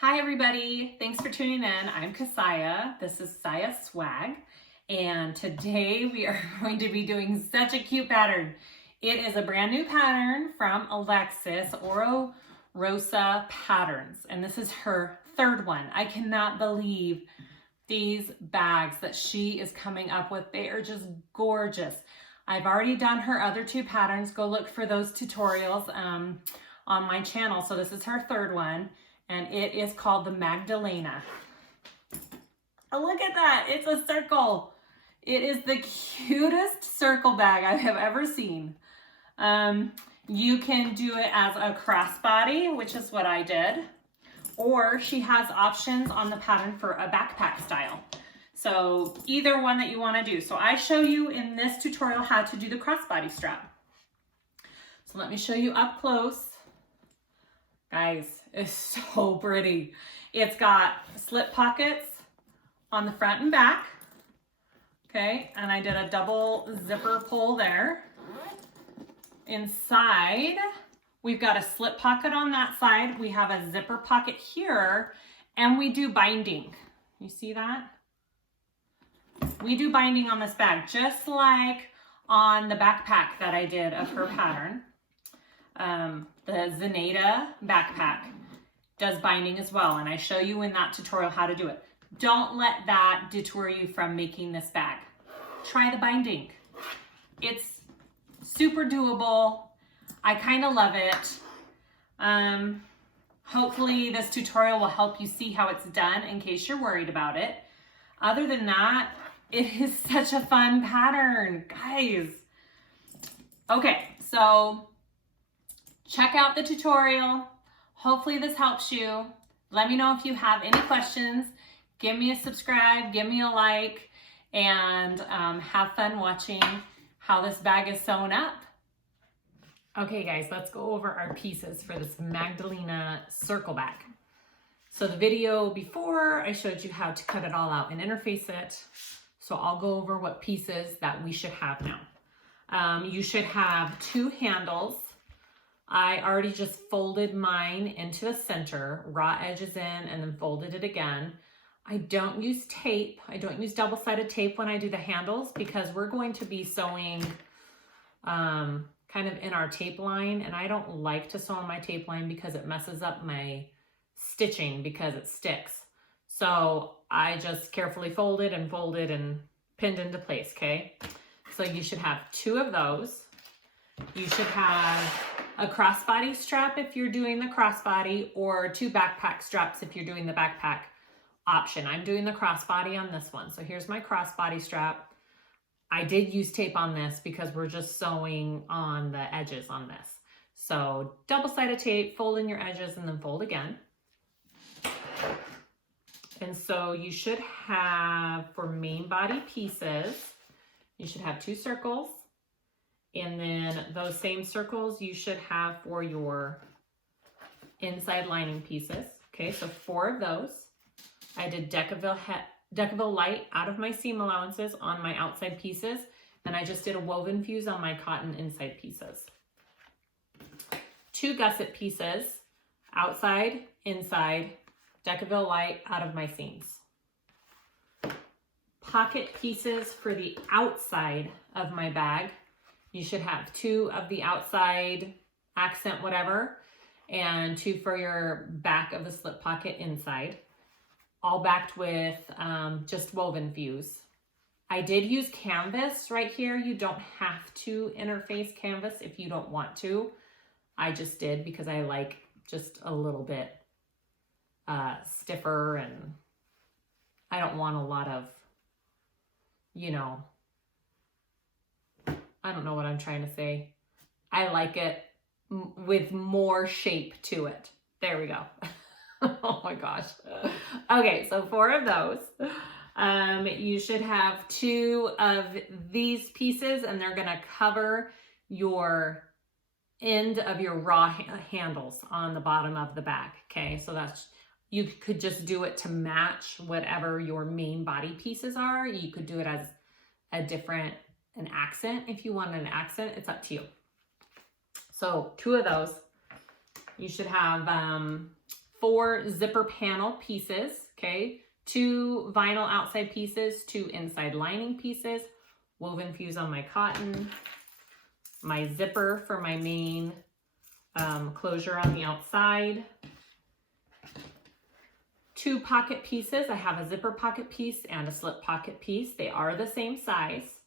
Hi everybody, thanks for tuning in. I'm Kassiah. This is SiahSwag, and today we are going to be doing such a cute pattern. It is a brand new pattern from Alexis, Oro Rosa Patterns, and this is her third one. I cannot believe these bags that she is coming up with. They are just gorgeous. I've already done her other two patterns. Go look for those tutorials on my channel. So this is her third one. And it is called the Magdalena. Oh, look at that, it's a circle. It is the cutest circle bag I have ever seen. You can do it as a crossbody, which is what I did, or she has options on the pattern for a backpack style. So either one that you wanna do. So I show you in this tutorial how to do the crossbody strap. So let me show you up close. Guys, it's so pretty. It's got slip pockets on the front and back. Okay, and I did a double zipper pull there. Inside, we've got a slip pocket on that side. We have a zipper pocket here, and we do binding. You see that? We do binding on this bag, just like on the backpack that I did of her pattern. The Zenata backpack does binding as well, and I show you in that tutorial how to do it. Don't let that deter you from making this bag. Try the binding. It's super doable. I kind of love it. Hopefully this tutorial will help you see how it's done in case you're worried about it. Other than that, it is such a fun pattern, guys. Okay, so check out the tutorial. Hopefully this helps you. Let me know if you have any questions. Give me a subscribe, give me a like, and have fun watching how this bag is sewn up. Okay guys, let's go over our pieces for this Magdalena Circle Bag. So the video before, I showed you how to cut it all out and interface it. So I'll go over what pieces that we should have now. You should have two handles. I already just folded mine into the center, raw edges in, and then folded it again. I don't use tape. I don't use double-sided tape when I do the handles because we're going to be sewing kind of in our tape line, and I don't like to sew on my tape line because it messes up my stitching because it sticks. So I just carefully folded and pinned into place, okay? So you should have two of those. You should have a crossbody strap if you're doing the crossbody, or two backpack straps if you're doing the backpack option. I'm doing the crossbody on this one. So here's my crossbody strap. I did use tape on this because we're just sewing on the edges on this. So double-sided tape, fold in your edges and then fold again. And so you should have, for main body pieces, you should have two circles. And then those same circles you should have for your inside lining pieces. Okay, so 4 of those. I did Decaville light out of my seam allowances on my outside pieces, and I just did a woven fuse on my cotton inside pieces. 2 gusset pieces, outside, inside, Decaville light out of my seams. Pocket pieces for the outside of my bag. You should have 2 of the outside accent whatever, and 2 for your back of the slip pocket inside. All backed with just woven fuse. I did use canvas right here. You don't have to interface canvas if you don't want to. I just did because I like just a little bit stiffer, and I don't want a lot of, you know, I don't know what I'm trying to say. I like it with more shape to it. There we go. Oh my gosh. Okay, so 4 of those. You should have 2 of these pieces, and they're gonna cover your end of your raw handles on the bottom of the bag. Okay, so that's, you could just do it to match whatever your main body pieces are. You could do it as a different, an accent. If you want an accent, it's up to you. So 2 of those. You should have 4 zipper panel pieces, okay? 2 vinyl outside pieces, 2 inside lining pieces, woven fuse on my cotton, my zipper for my main closure on the outside, 2 pocket pieces. I have a zipper pocket piece and a slip pocket piece. They are the same size.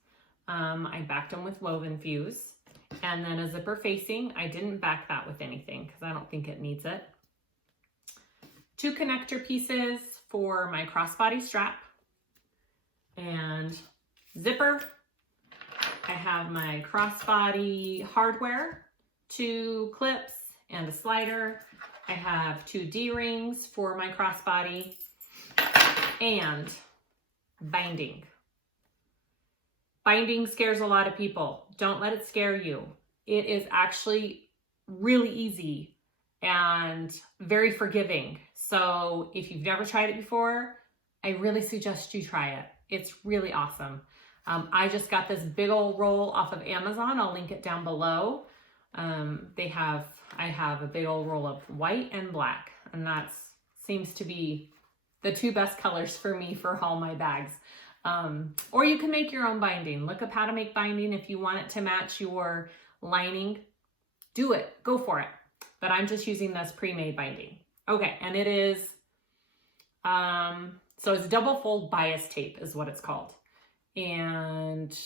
I backed them with woven fuse. And then a zipper facing. I didn't back that with anything because I don't think it needs it. 2 connector pieces for my crossbody strap. And zipper. I have my crossbody hardware, 2 clips and a slider. I have 2 D-rings for my crossbody and binding. Binding scares a lot of people. Don't let it scare you. It is actually really easy and very forgiving. So if you've never tried it before, I really suggest you try it. It's really awesome. I just got this big old roll off of Amazon. I'll link it down below. I have a big old roll of white and black, and that seems to be the 2 best colors for me for all my bags. Or you can make your own binding. Look up how to make binding. If you want it to match your lining, do it, go for it. But I'm just using this pre-made binding. Okay, and it is, so it's double fold bias tape is what it's called. And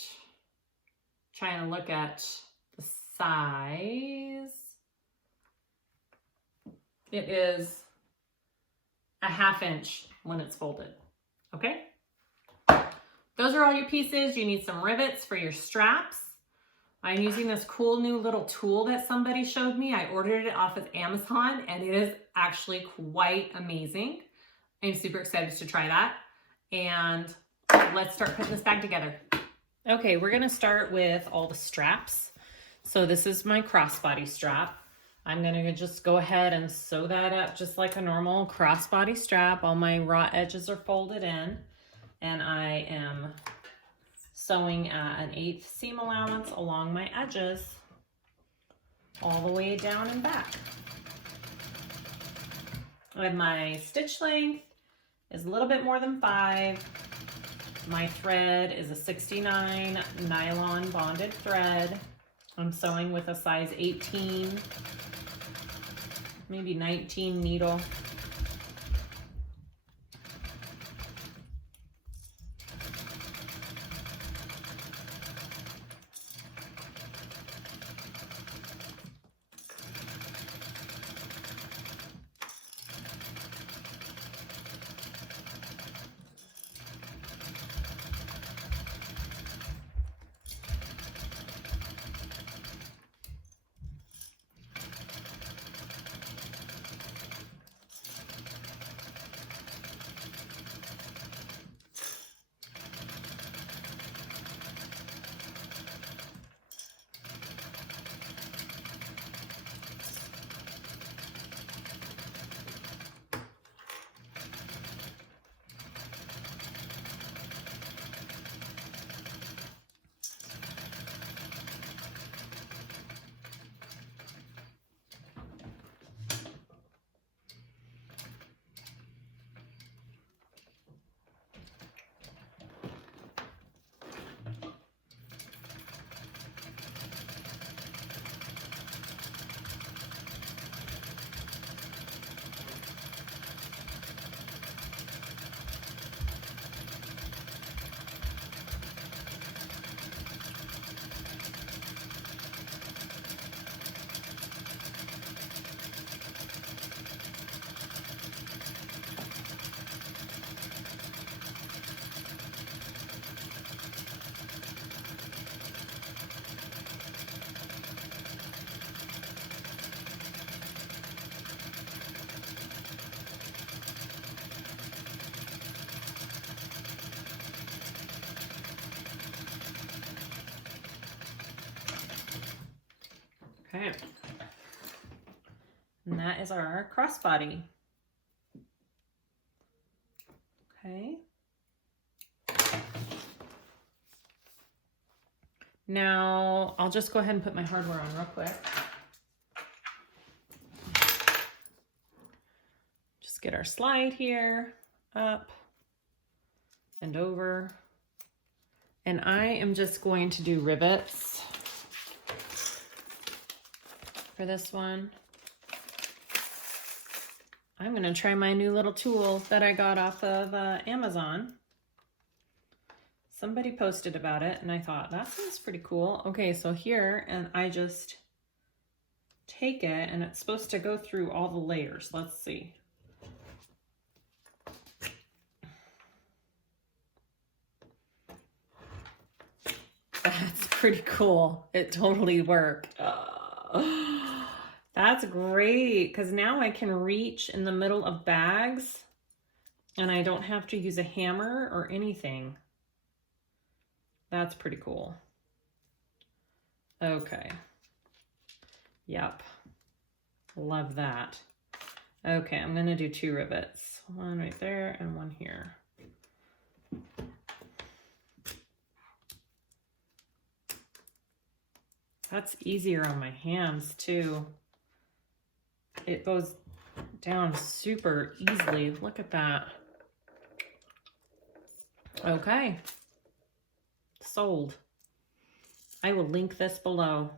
trying to look at the size. It is a 1/2 inch when it's folded, okay? Those are all your pieces. You need some rivets for your straps. I'm using this cool new little tool that somebody showed me. I ordered it off of Amazon and it is actually quite amazing. I'm super excited to try that. And let's start putting this bag together. Okay, we're gonna start with all the straps. So this is my crossbody strap. I'm gonna just go ahead and sew that up just like a normal crossbody strap. All my raw edges are folded in, and I am sewing at an 1/8 seam allowance along my edges all the way down and back. And my stitch length is a little bit more than 5. My thread is a 69 nylon bonded thread. I'm sewing with a size 18, maybe 19 needle. Okay, and that is our crossbody. Okay. Now I'll just go ahead and put my hardware on real quick. get our slide here, up and over. And I am just going to do rivets for this one. I'm gonna try my new little tool that I got off of Amazon. Somebody posted about it and I thought, that sounds pretty cool. Okay, so here, and I just take it and it's supposed to go through all the layers. Let's see. That's pretty cool. It totally worked. That's great, because now I can reach in the middle of bags and I don't have to use a hammer or anything. That's pretty cool. Okay. Yep. Love that. Okay, I'm going to do 2 rivets. One right there and one here. That's easier on my hands too. It goes down super easily. Look at that. Okay. Sold. I will link this below.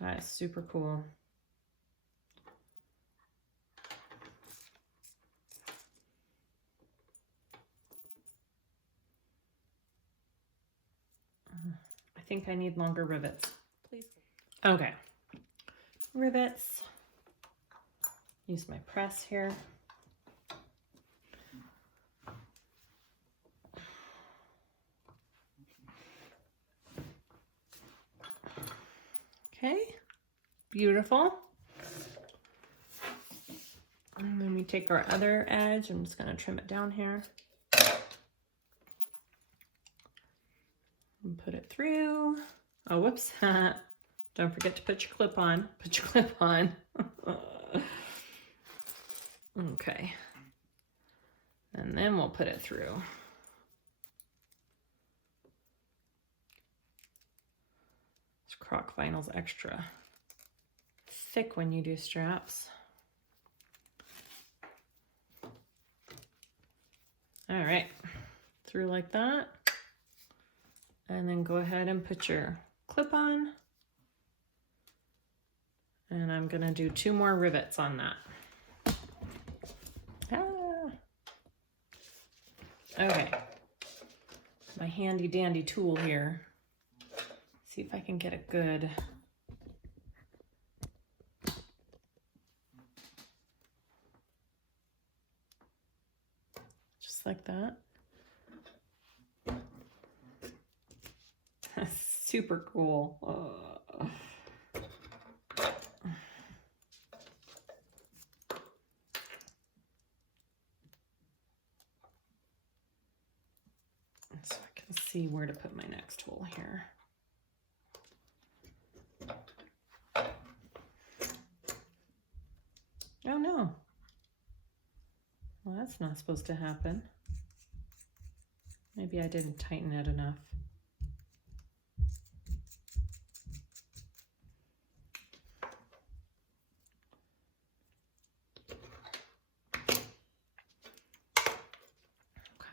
That is super cool. I think I need longer rivets, please. Okay. Rivets. Use my press here. Okay, beautiful. And then we take our other edge. I'm just going to trim it down here. And put it through. Oh, whoops. Don't forget to put your clip on. Put your clip on. Okay. And then we'll put it through. This croc vinyl's extra thick when you do straps. All right. Through like that. And then go ahead and put your clip on. And I'm gonna do 2 more rivets on that. Okay. My handy dandy tool here. See if I can get it good. Just like that. That's super cool. So I can see where to put my next hole here. Oh no. Well, that's not supposed to happen. Maybe I didn't tighten it enough.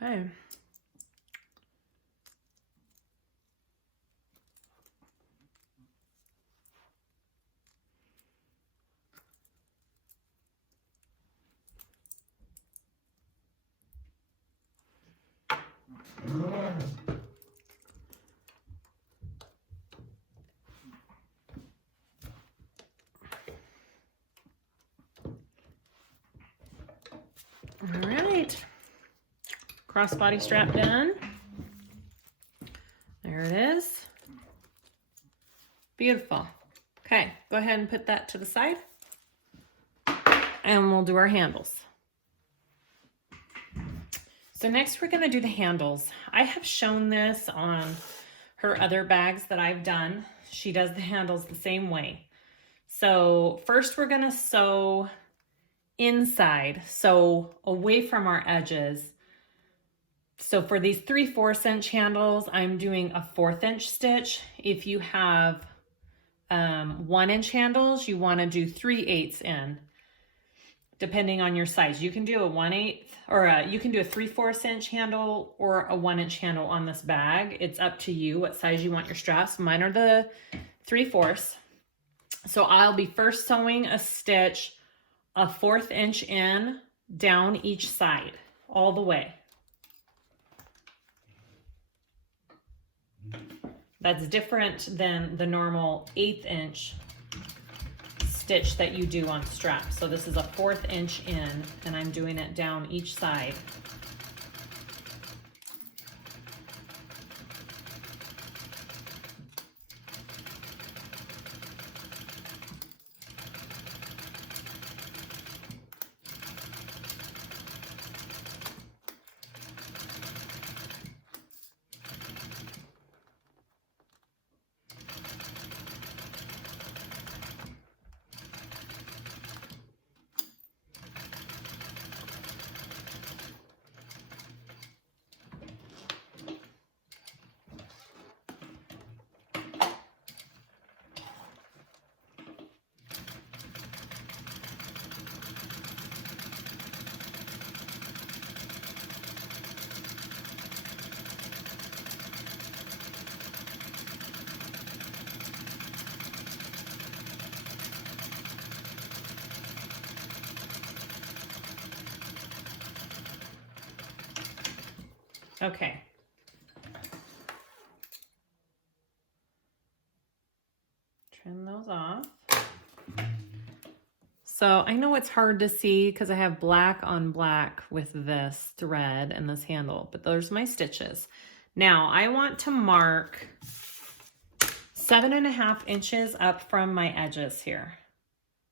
Okay. All right, crossbody strap done. There it is. Beautiful. Okay, go ahead and put that to the side and we'll do our handles. So next we're gonna do the handles. I have shown this on her other bags that I've done. She does the handles the same way. So first we're gonna sew inside, so away from our edges. So for these 3/4 inch handles, I'm doing a 1/4 inch stitch. If you have 1 inch handles, you want to do 3/8 in. depending on your size. You can do a 1/8 or you can do a 3/4 inch handle or a 1 inch handle on this bag. It's up to you what size you want your straps. Mine are the 3/4. So I'll be first sewing a stitch a 1/4 inch in down each side all the way. That's different than the normal 1/8 inch stitch that you do on straps. So this is a 1/4 inch in, and I'm doing it down each side. Okay. Trim those off. So I know it's hard to see because I have black on black with this thread and this handle, but those are my stitches. Now I want to mark 7.5 inches up from my edges here,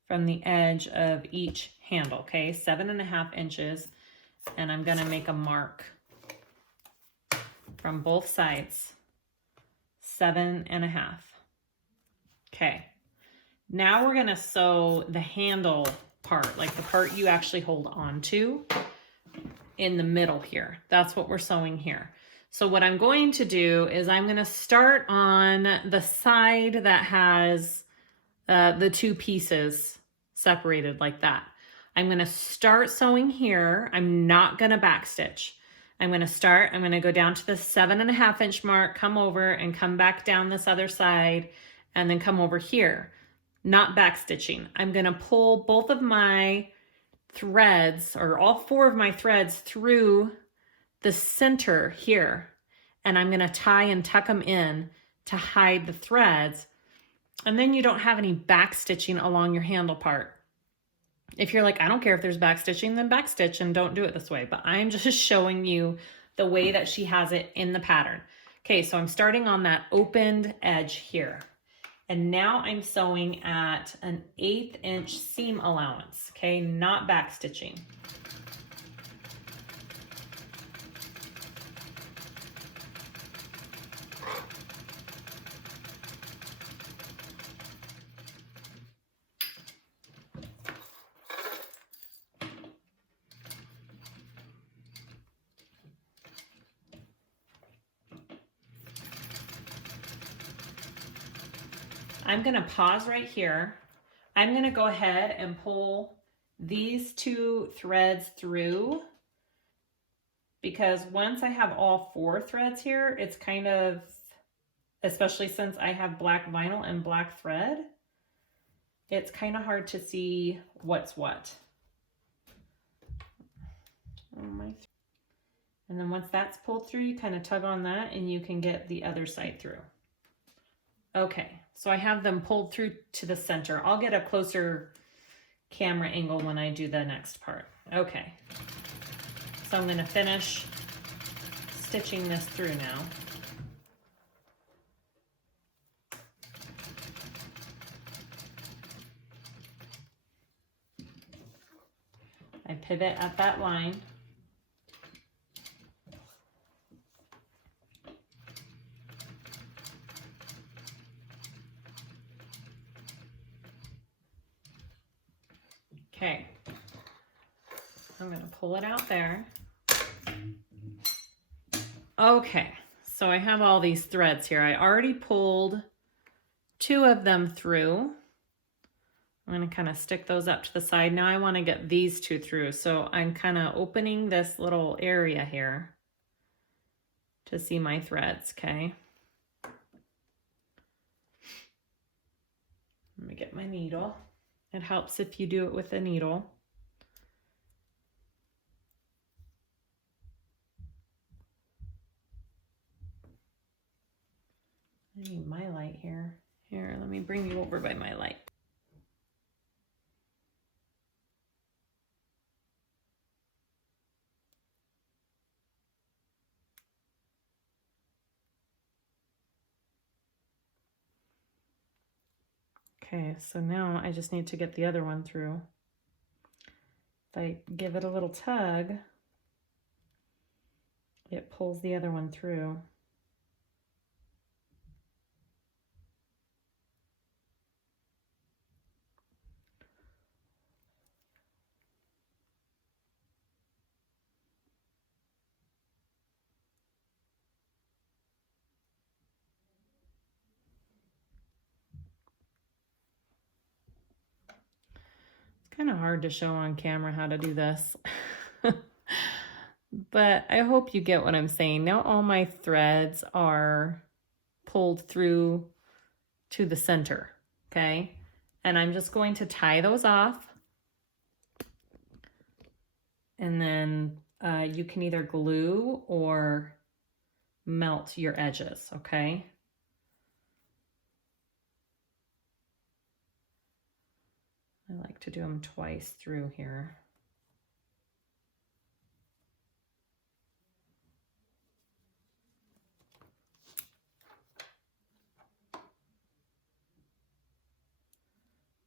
from the edge of each handle, okay? 7.5 inches, and I'm gonna make a mark from both sides, 7.5. Okay, now we're gonna sew the handle part, like the part you actually hold on to in the middle here. That's what we're sewing here. So what I'm going to do is I'm gonna start on the side that has the two pieces separated like that. I'm gonna start sewing here. I'm not gonna backstitch. I'm going to go down to the 7.5 inch mark, come over and come back down this other side, and then come over here, not back stitching. I'm going to pull both of my threads, or all 4 of my threads, through the center here, and I'm going to tie and tuck them in to hide the threads, and then you don't have any back stitching along your handle part. If you're like, I don't care if there's backstitching, then backstitch and don't do it this way. But I'm just showing you the way that she has it in the pattern. Okay, so I'm starting on that opened edge here. And now I'm sewing at an 1/8 inch seam allowance, okay, not backstitching. I'm going to pause right here. I'm going to go ahead and pull these 2 threads through, because once I have all 4 threads here, it's kind of, especially since I have black vinyl and black thread, it's kind of hard to see what's what. And then once that's pulled through, you kind of tug on that and you can get the other side through. Okay, so I have them pulled through to the center. I'll get a closer camera angle when I do the next part. Okay, so I'm going to finish stitching this through now. I pivot at that line. Okay, I'm going to pull it out there. Okay, so I have all these threads here. I already pulled 2 of them through. I'm going to kind of stick those up to the side. Now I want to get these two through. So I'm kind of opening this little area here to see my threads, okay? Let me get my needle. It helps if you do it with a needle. I need my light here. Here, let me bring you over by my light. Okay, so now I just need to get the other one through. If I give it a little tug, it pulls the other one through. Kind of hard to show on camera how to do this, but I hope you get what I'm saying. Now all my threads are pulled through to the center, okay? And I'm just going to tie those off. And then you can either glue or melt your edges, okay? I like to do them twice through here.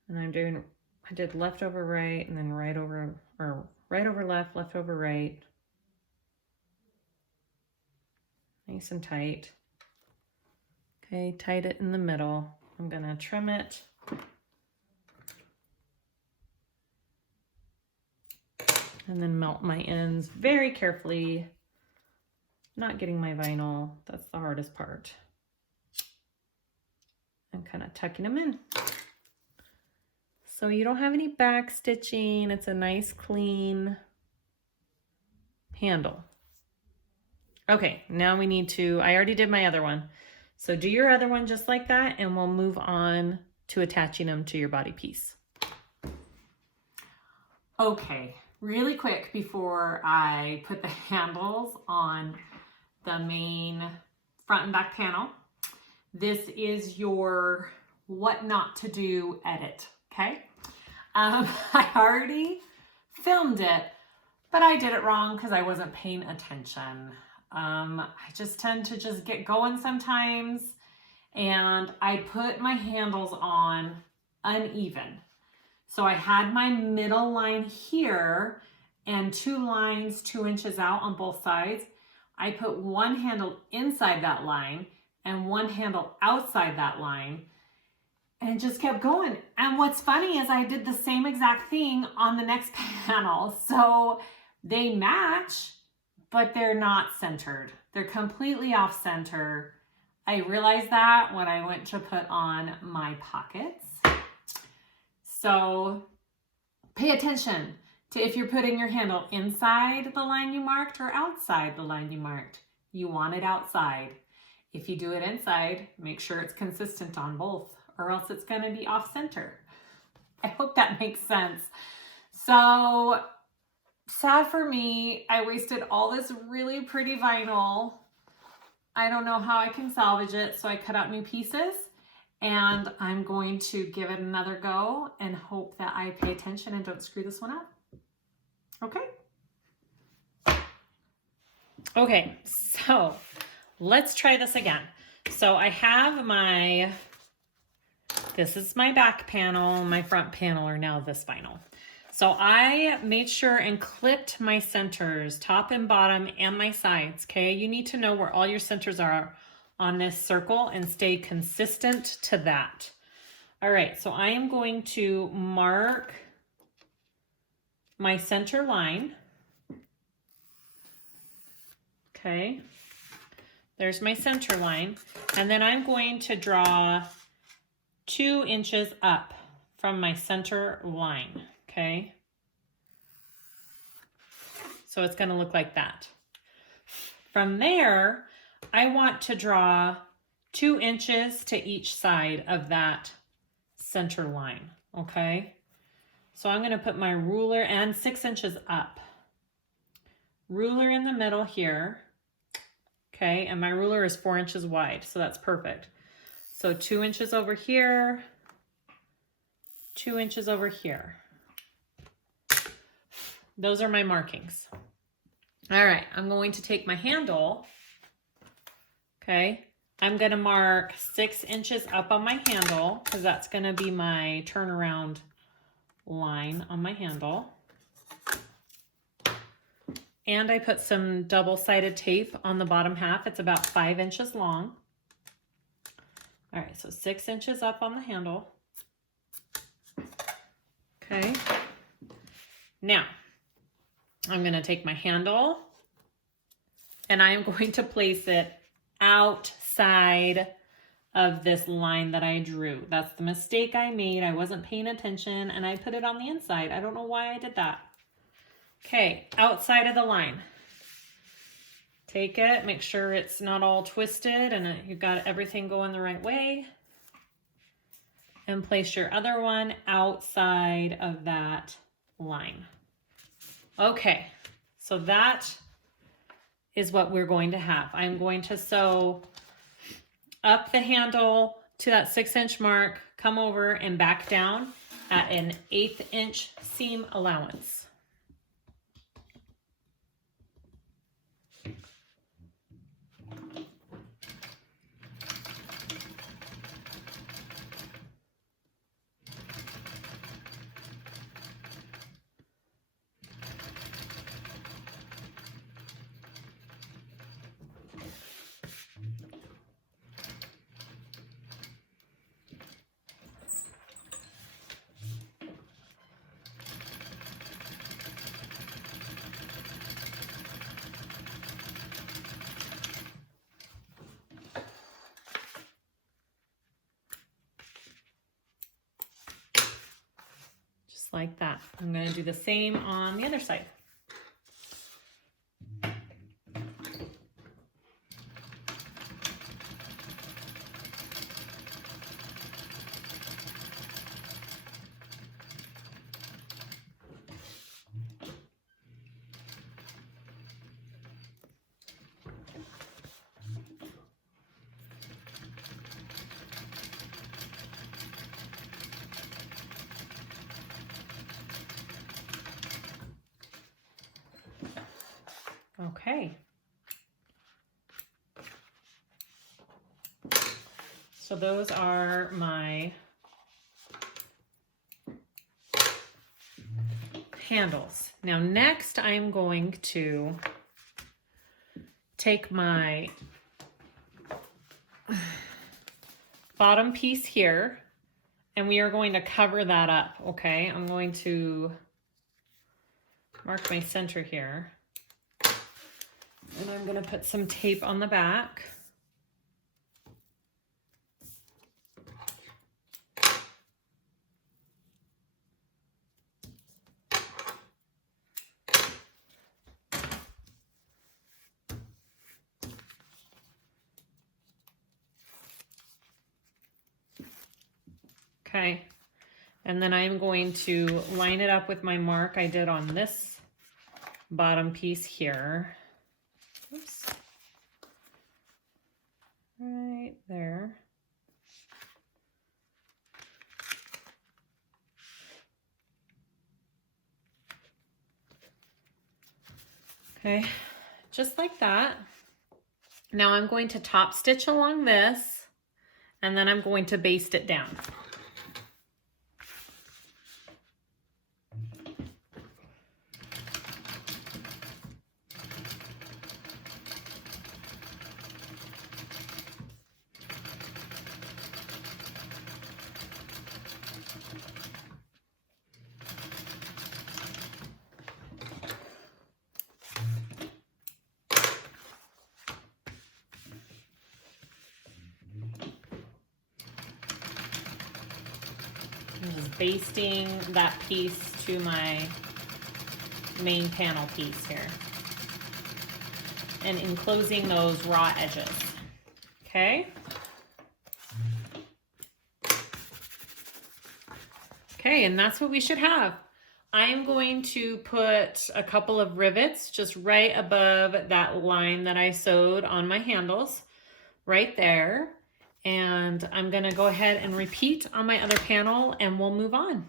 And I did left over right and then right over, or right over left, left over right. Nice and tight. Okay, tight it in the middle. I'm gonna trim it. And then melt my ends very carefully, not getting my vinyl. That's the hardest part. And kind of tucking them in. So you don't have any back stitching. It's a nice clean handle. Okay, now we need to, I already did my other one. So do your other one just like that and we'll move on to attaching them to your body piece. Okay. Really quick before I put the handles on the main front and back panel, this is your what not to do edit, okay? I already filmed it, but I did it wrong because I wasn't paying attention. I just tend to just get going sometimes, and I put my handles on uneven. So I had my middle line here and two lines 2 inches out on both sides. I put one handle inside that line and one handle outside that line and just kept going. And what's funny is I did the same exact thing on the next panel. So they match, but they're not centered. They're completely off center. I realized that when I went to put on my pockets. So pay attention to if you're putting your handle inside the line you marked or outside the line you marked. You want it outside. If you do it inside, make sure it's consistent on both or else it's going to be off center. I hope that makes sense. So sad for me, I wasted all this really pretty vinyl. I don't know how I can salvage it, so I cut out new pieces. And I'm going to give it another go and hope that I pay attention and don't screw this one up. Okay? Okay, so let's try this again. So I have this is my back panel, my front panel are now this vinyl. So I made sure and clipped my centers, top and bottom, and my sides, okay? You need to know where all your centers are on this circle and stay consistent to that. All right, so I am going to mark my center line. Okay, there's my center line. And then I'm going to draw 2 inches up from my center line, okay? So it's gonna look like that. From there, I want to draw 2 inches to each side of that center line, okay? So I'm gonna put my ruler and 6 inches up. Ruler in the middle here, okay? And my ruler is 4 inches wide, so that's perfect. So 2 inches over here, 2 inches over here. Those are my markings. All right, I'm going to take my handle, okay? I'm gonna mark 6 inches up on my handle because that's gonna be my turnaround line on my handle. And I put some double-sided tape on the bottom half. It's about 5 inches long. All right, so 6 inches up on the handle. Okay. Now, I'm gonna take my handle and I am going to place it outside of this line that I drew. That's the mistake I made. I wasn't paying attention and I put it on the inside. I don't know why I did that. Okay, outside of the line. Take it, make sure it's not all twisted and you've got everything going the right way. And place your other one outside of that line. Okay, so that is what we're going to have. I'm going to sew up the handle to that 6 inch mark, come over and back down at an 1/8 inch seam allowance. Like that. I'm going to do the same on the other side. Okay. So those are my handles. Now next I'm going to take my bottom piece here and we are going to cover that up, okay? I'm going to mark my center here. And I'm going to put some tape on the back. Okay, and then I'm going to line it up with my mark I did on this bottom piece here. Oops. Right there. Okay, just like that. Now I'm going to top stitch along this, and then I'm going to baste it down. I'm just basting that piece to my main panel piece here and enclosing those raw edges. Okay. Okay, and that's what we should have. I'm going to put a couple of rivets just right above that line that I sewed on my handles, right there. And I'm gonna go ahead and repeat on my other panel and we'll move on.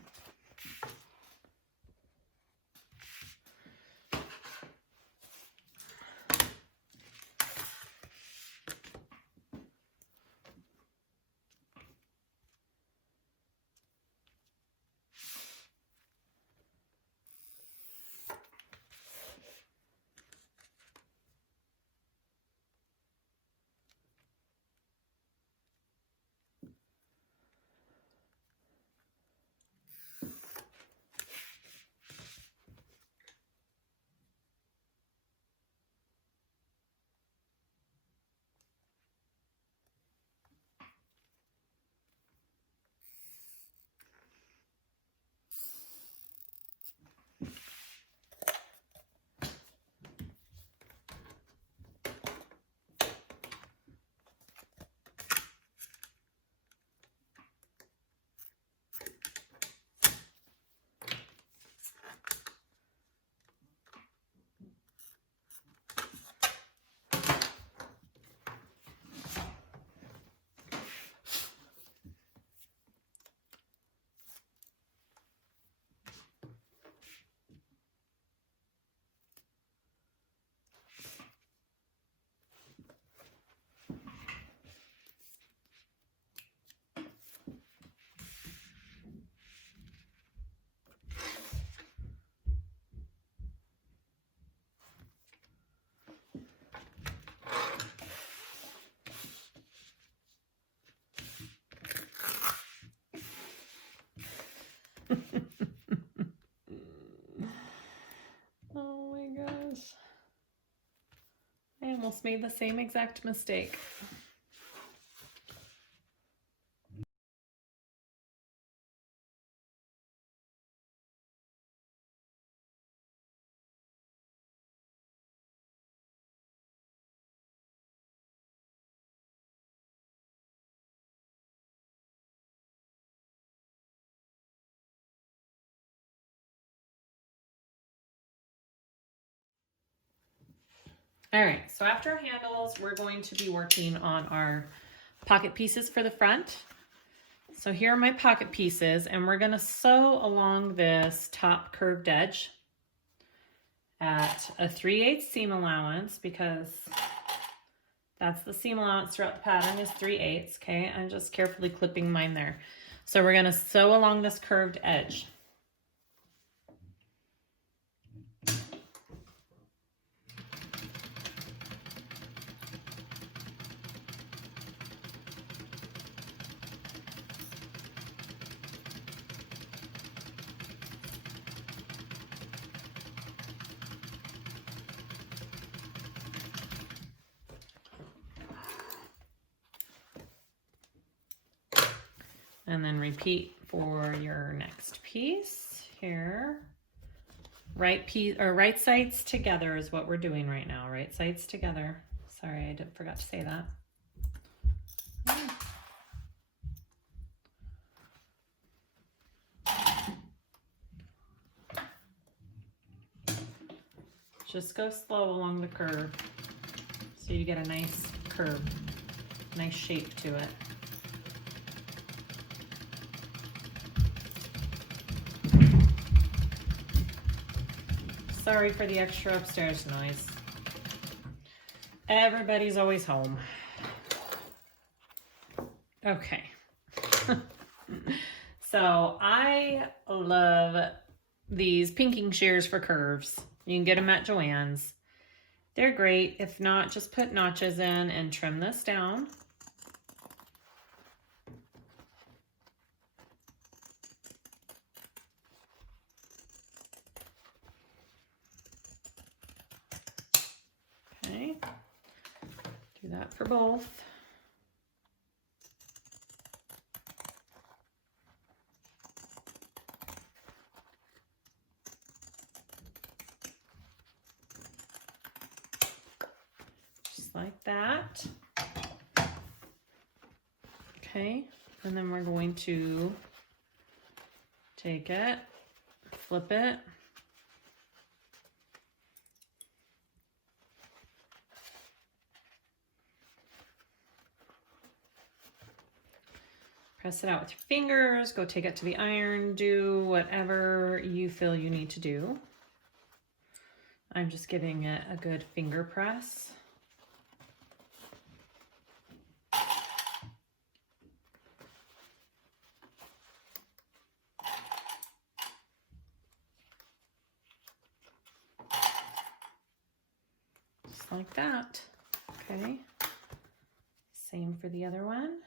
Oh my gosh. I almost made the same exact mistake. All right, so after our handles, we're going to be working on our pocket pieces for the front. So here are my pocket pieces, and we're gonna sew along this top curved edge at a 3/8 seam allowance, because that's the seam allowance throughout the pattern is 3/8, okay? I'm just carefully clipping mine there. So we're gonna sew along this curved edge. And then repeat for your next piece here. Right sides together is what we're doing right now. Right sides together. Sorry, I forgot to say that. Just go slow along the curve so you get a nice curve, nice shape to it. Sorry for the extra upstairs noise. Everybody's always home. Okay. So I love these pinking shears for curves. You can get them at Joann's. They're great. If not, just put notches in and trim this down. Okay, do that for both. like that. Okay, and then we're going to take it, flip it, press it out with your fingers, go take it to the iron, do whatever you feel you need to do. I'm just giving it a good finger press. Just like that. Okay. Same for the other one.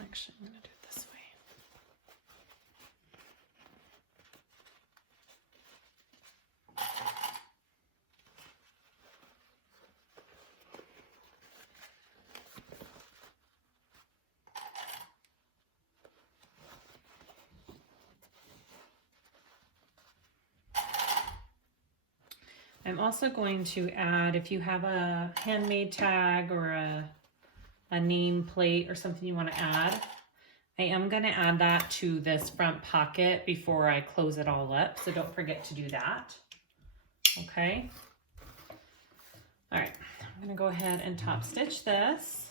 Actually, I'm going to do it this way. I'm also going to add, if you have a handmade tag or a name plate or something you want to add, I am going to add that to this front pocket before I close it all up. So don't forget to do that. Okay. All right. I'm going to go ahead and top stitch this.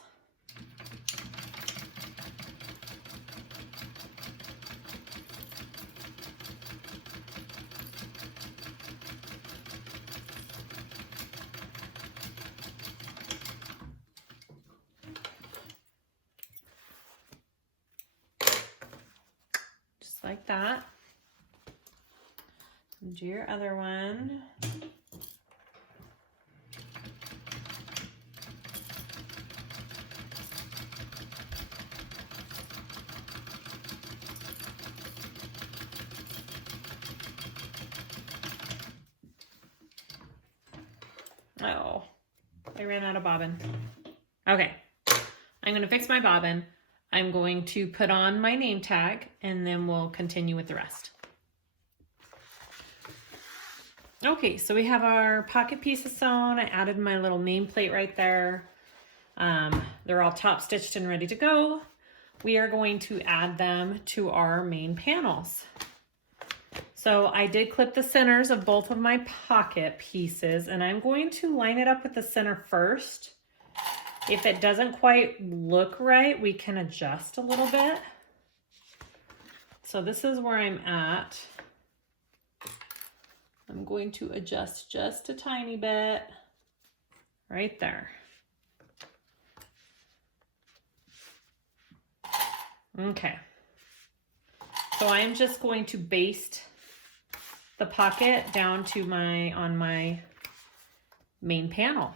Like that. And do your other one. Oh, I ran out of bobbin. Okay, I'm going to fix my bobbin. I'm going to put on my name tag and then we'll continue with the rest. Okay, so we have our pocket pieces sewn. I added my little nameplate right there. They're all top stitched and ready to go. We are going to add them to our main panels. So I did clip the centers of both of my pocket pieces and I'm going to line it up with the center first. If it doesn't quite look right, we can adjust a little bit. So this is where I'm at. I'm going to adjust just a tiny bit right there. Okay. So I'm just going to baste the pocket down to on my main panel.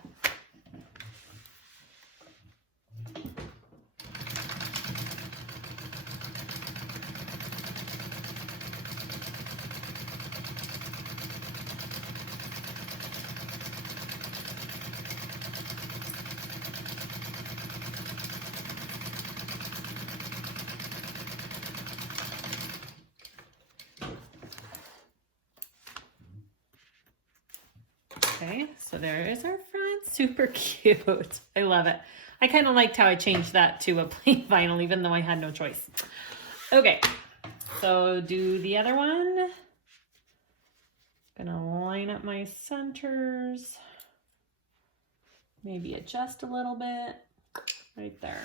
Okay, so there is our front. Super cute. I love it. I kind of liked how I changed that to a plain vinyl, even though I had no choice. Okay, so do the other one. Gonna line up my centers. Maybe adjust a little bit right there.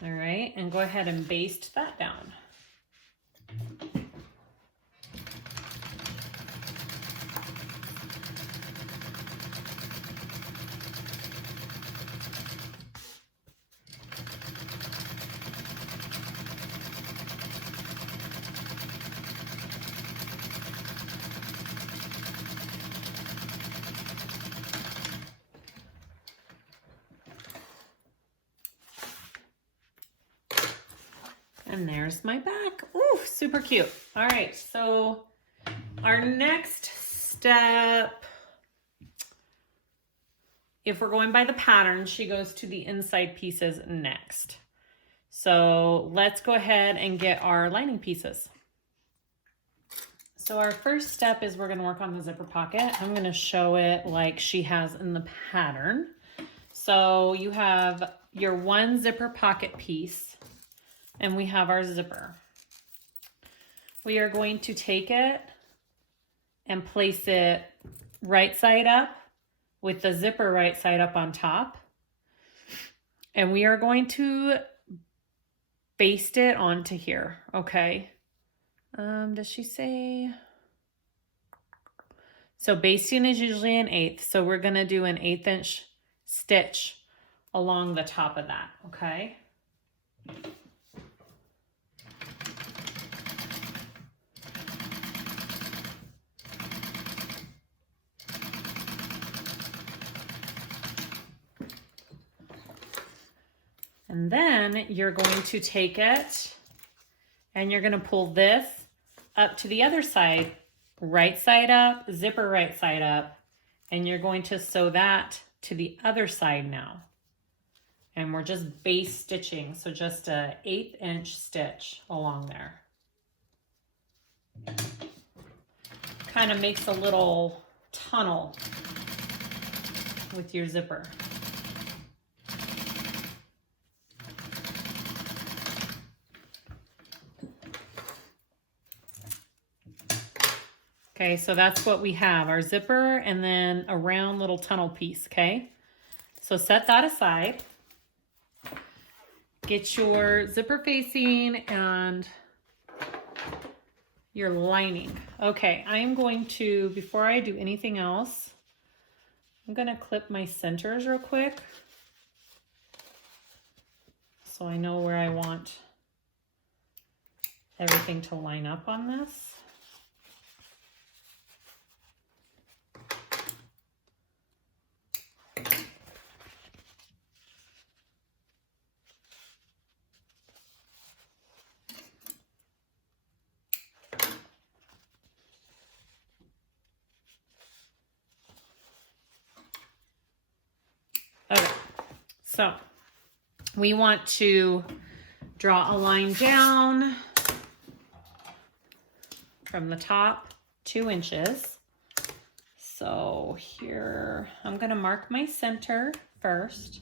All right, and go ahead and baste that down. And there's my back. Ooh, super cute. All right, so our next step if we're going by the pattern, she goes to the inside pieces next. So let's go ahead and get our lining pieces. So our first step is we're going to work on the zipper pocket. I'm going to show it like she has in the pattern. So you have your one zipper pocket piece and we have our zipper. We are going to take it and place it right side up with the zipper right side up on top. And we are going to baste it onto here, okay? Does she say? So basting is usually 1/8. So we're gonna do an 1/8 inch stitch along the top of that, okay? And then you're going to take it and you're gonna pull this up to the other side, right side up, zipper right side up, and you're going to sew that to the other side now. And we're just base stitching, so just a 1/8 inch stitch along there. Kind of makes a little tunnel with your zipper. Okay, so that's what we have, our zipper and then a round little tunnel piece, okay? So set that aside. Get your zipper facing and your lining. Okay, I'm going to, before I do anything else, I'm gonna clip my centers real quick so I know where I want everything to line up on this. Okay, so we want to draw a line down from the top 2 inches. So here, I'm gonna mark my center first.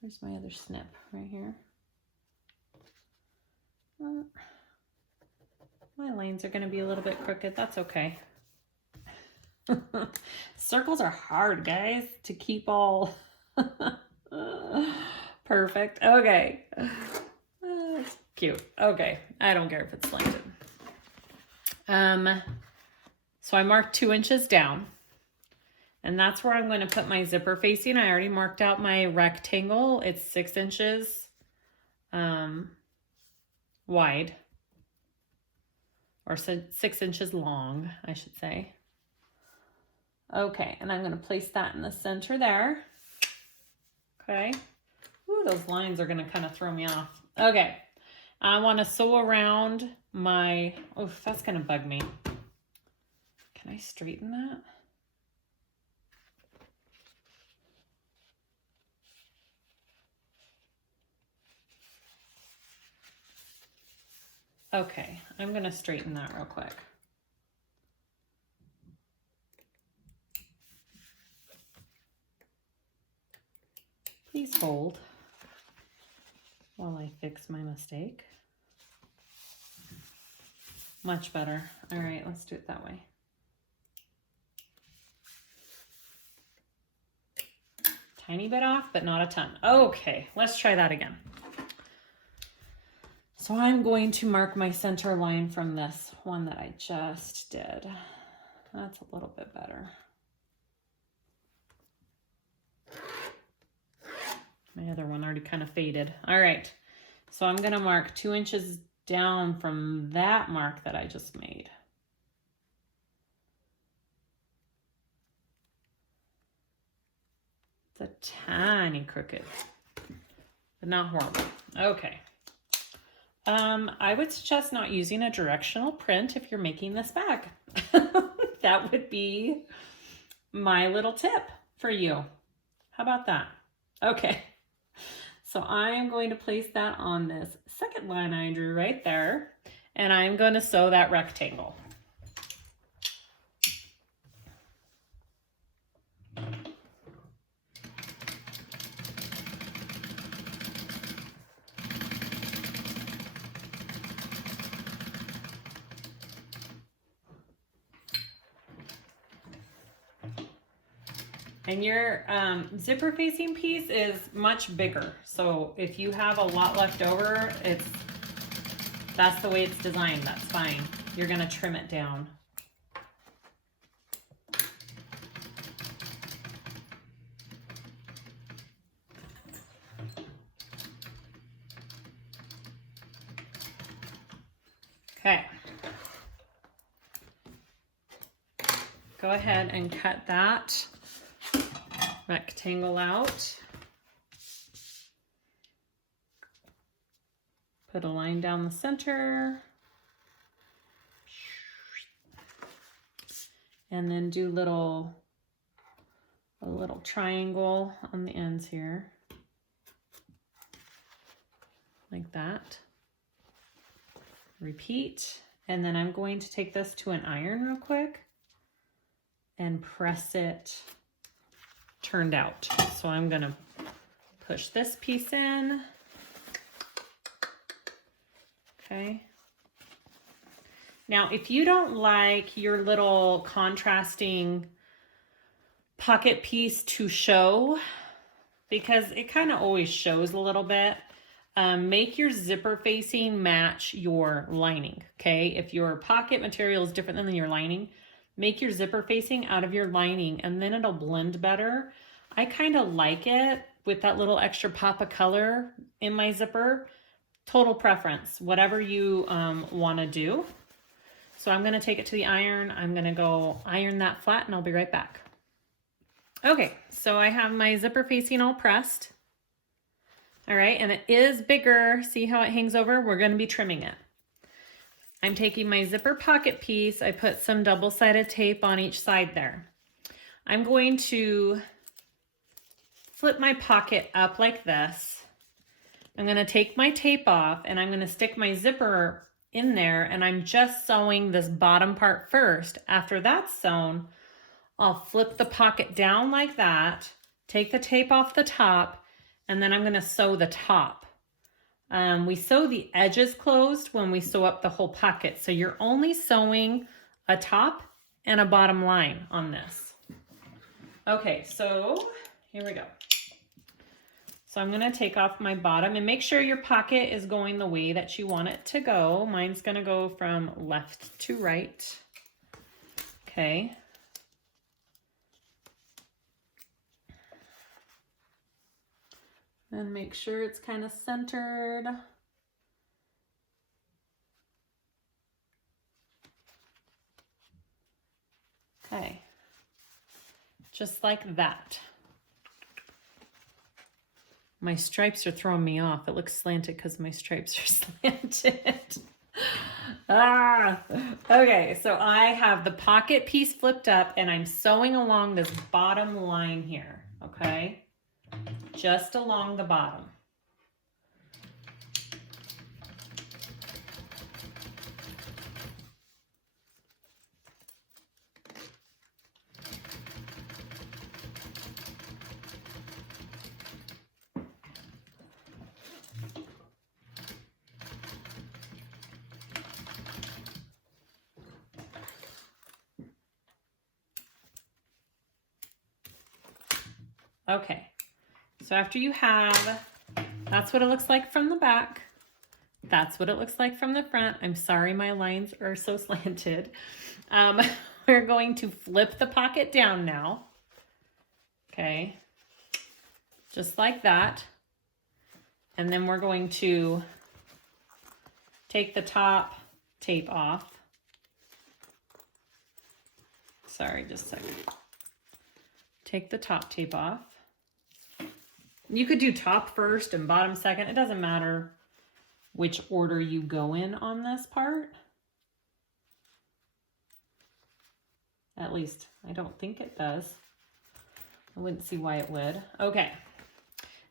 Where's my other snip? Right here. My lines are gonna be a little bit crooked, that's okay. Circles are hard, guys, to keep all perfect. Okay. That's cute. Okay. I don't care if it's slanted. So I marked 2 inches down and that's where I'm going to put my zipper facing. I already marked out my rectangle. It's 6 inches wide, or 6 inches long, I should say. Okay, and I'm going to place that in the center there. Okay. Ooh, those lines are going to kind of throw me off. Okay. I want to sew around my, oh, that's going to bug me. Can I straighten that? Okay, I'm going to straighten that real quick. Please hold while I fix my mistake. Much better. All right, let's do it that way. Tiny bit off, but not a ton. Okay, let's try that again. So I'm going to mark my center line from this one that I just did. That's a little bit better. My other one already kind of faded. All right, so I'm gonna mark 2 inches down from that mark that I just made. It's a tiny crooked, but not horrible. Okay. I would suggest not using a directional print if you're making this bag. that would be my little tip for you. How about that? Okay. So I'm going to place that on this second line I drew right there, and I'm going to sew that rectangle. And your zipper facing piece is much bigger. So if you have a lot left over, that's the way it's designed. That's fine. You're gonna trim it down. Okay. Go ahead and cut that rectangle out. Put a line down the center. And then do a little triangle on the ends here. Like that. Repeat. And then I'm going to take this to an iron real quick and press it turned out. So I'm gonna push this piece in. Okay. Now, if you don't like your little contrasting pocket piece to show, because it kind of always shows a little bit, make your zipper facing match your lining, okay? If your pocket material is different than your lining, make your zipper facing out of your lining and then it'll blend better. I kind of like it with that little extra pop of color in my zipper. Total preference, whatever you want to do. So I'm going to take it to the iron. I'm going to go iron that flat and I'll be right back. Okay, so I have my zipper facing all pressed. All right, and it is bigger. See how it hangs over? We're going to be trimming it. I'm taking my zipper pocket piece. I put some double-sided tape on each side there. I'm going to flip my pocket up like this. I'm going to take my tape off and I'm going to stick my zipper in there, and I'm just sewing this bottom part first. After that's sewn, I'll flip the pocket down like that, take the tape off the top, and then I'm going to sew the top. We sew the edges closed when we sew up the whole pocket. So you're only sewing a top and a bottom line on this. Okay, so here we go. So I'm going to take off my bottom and make sure your pocket is going the way that you want it to go. Mine's going to go from left to right. Okay. And make sure it's kind of centered. Okay. Just like that. My stripes are throwing me off. It looks slanted because my stripes are slanted. Okay, so I have the pocket piece flipped up and I'm sewing along this bottom line here, okay? Just along the bottom. Okay, so after you have, that's what it looks like from the back. That's what it looks like from the front. I'm sorry my lines are so slanted. We're going to flip the pocket down now. Okay, just like that. And then we're going to take the top tape off. Sorry, just a second. Take the top tape off. You could do top first and bottom second. It doesn't matter which order you go in on this part. At least, I don't think it does. I wouldn't see why it would. Okay.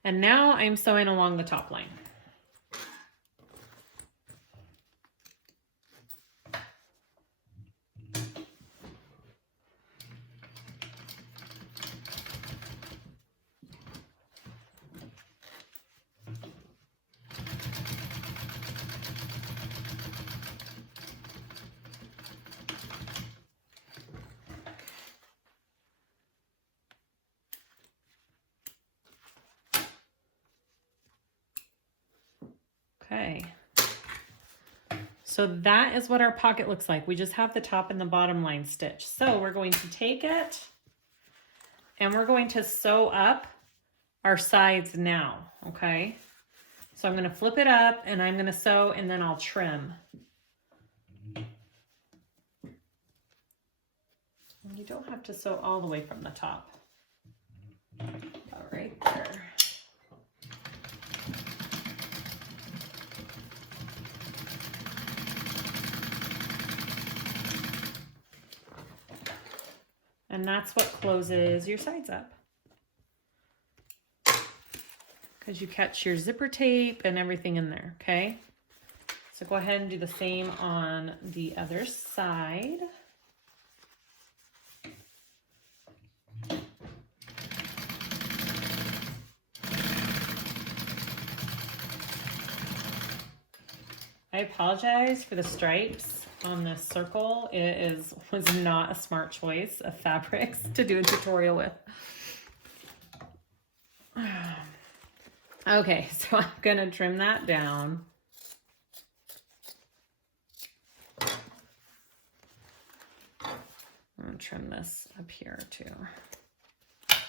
And now I'm sewing along the top line. Okay, so that is what our pocket looks like. We just have the top and the bottom line stitched. So we're going to take it and we're going to sew up our sides now, okay? So I'm gonna flip it up and I'm gonna sew and then I'll trim. And you don't have to sew all the way from the top. All right there. And that's what closes your sides up. Because you catch your zipper tape and everything in there, okay? So go ahead and do the same on the other side. I apologize for the stripes on this circle. It was not a smart choice of fabrics to do a tutorial with. Okay, so I'm gonna trim that down. I'm gonna trim this up here too, because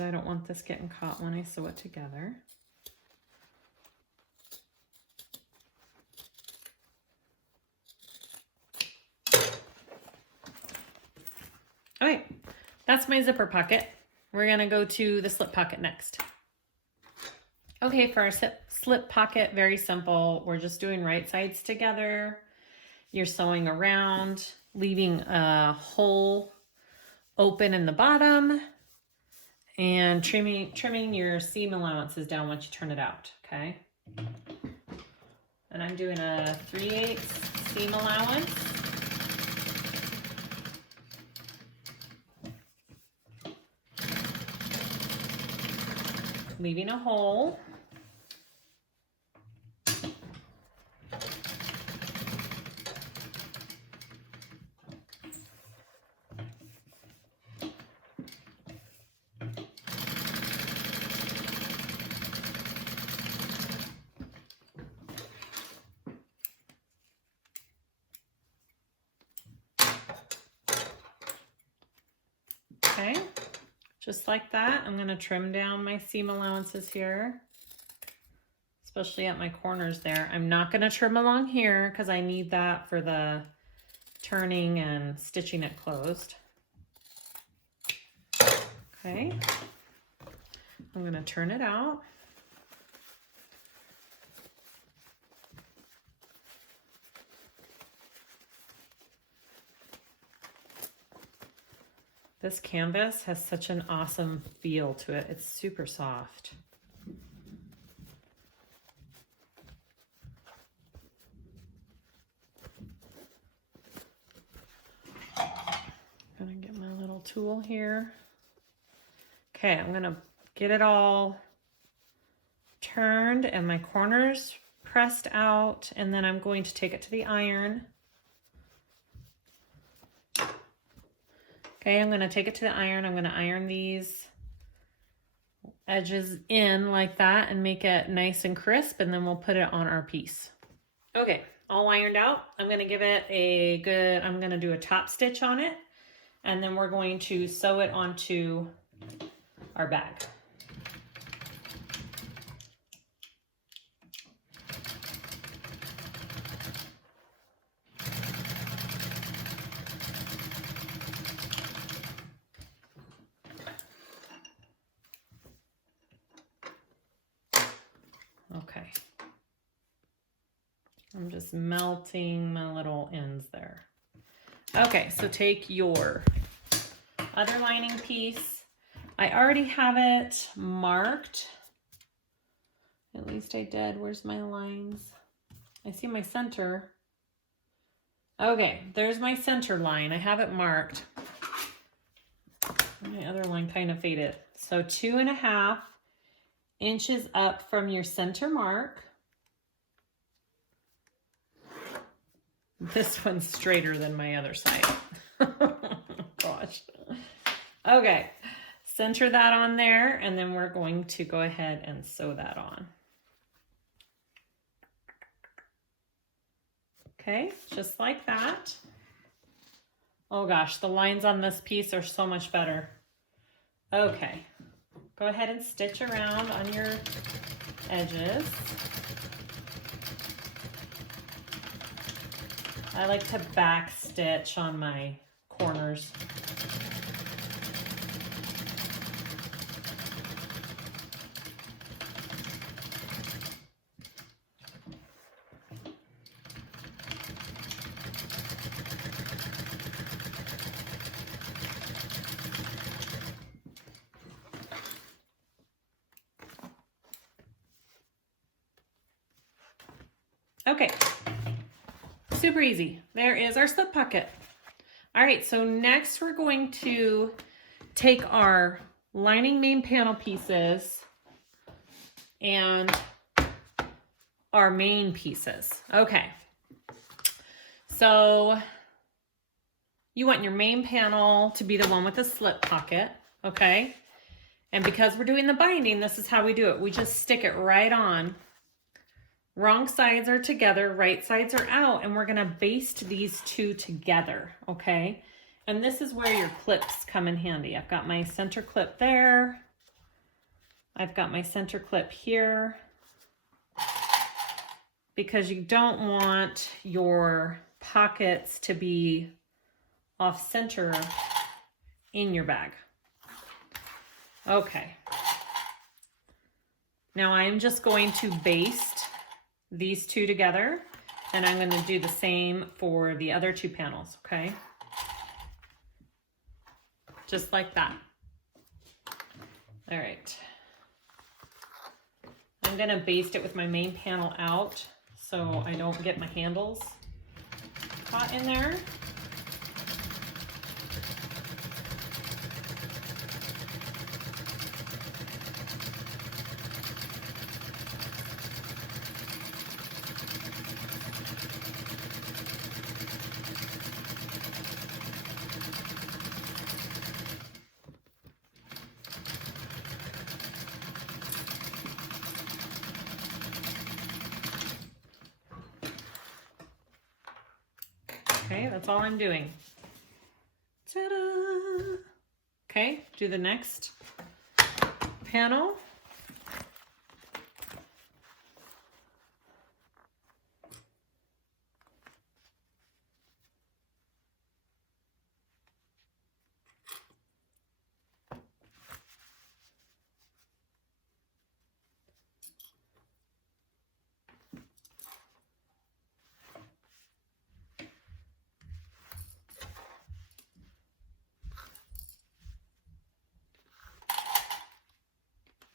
I don't want this getting caught when I sew it together. Okay, that's my zipper pocket. We're gonna go to the slip pocket next. Okay, for our slip pocket, very simple. We're just doing right sides together. You're sewing around, leaving a hole open in the bottom, and trimming your seam allowances down once you turn it out, okay? And I'm doing a 3/8 seam allowance. Leaving a hole. Okay, just like that. I'm going to trim down my seam allowances here, especially at my corners there. I'm not going to trim along here because I need that for the turning and stitching it closed. Okay, I'm going to turn it out. This canvas has such an awesome feel to it. It's super soft. Gonna get my little tool here. Okay, I'm gonna get it all turned and my corners pressed out, and then I'm going to take it to the iron. Okay, I'm going to take it to the iron. I'm going to iron these edges in like that and make it nice and crisp, and then we'll put it on our piece. Okay, all ironed out. I'm going to give it a good, I'm going to do a top stitch on it, and then we're going to sew it onto our bag. Okay, I'm just melting my little ends there. Okay, so take your other lining piece. I already have it marked. At least I did. Where's my lines? I see my center. Okay, there's my center line. I have it marked. My other line kind of faded. So 2.5 inches up from your center mark. This one's straighter than my other side. Gosh. Okay, center that on there, and then we're going to go ahead and sew that on. Okay, just like that. Oh gosh, the lines on this piece are so much better. Okay, go ahead and stitch around on your edges. I like to back stitch on my corners. Okay, super easy. There is our slip pocket. All right, so next we're going to take our lining main panel pieces and our main pieces. Okay, so you want your main panel to be the one with the slip pocket, okay? And because we're doing the binding, this is how we do it. We just stick it right on. Wrong sides are together, right sides are out, and we're gonna baste these two together, okay? And this is where your clips come in handy. I've got my center clip there. I've got my center clip here. Because you don't want your pockets to be off center in your bag. Okay. Now I am just going to baste these two together, and I'm going to do the same for the other two panels, okay? Just like that. All right. I'm going to baste it with my main panel out so I don't get my handles caught in there. Okay, that's all I'm doing. Ta-da! Okay, do the next panel.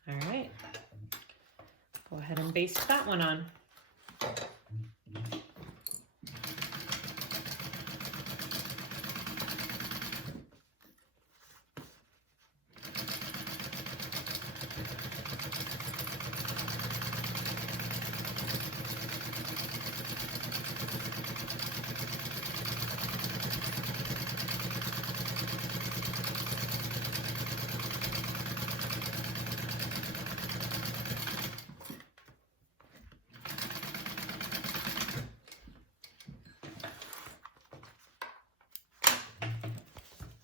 All right, go ahead and baste that one on.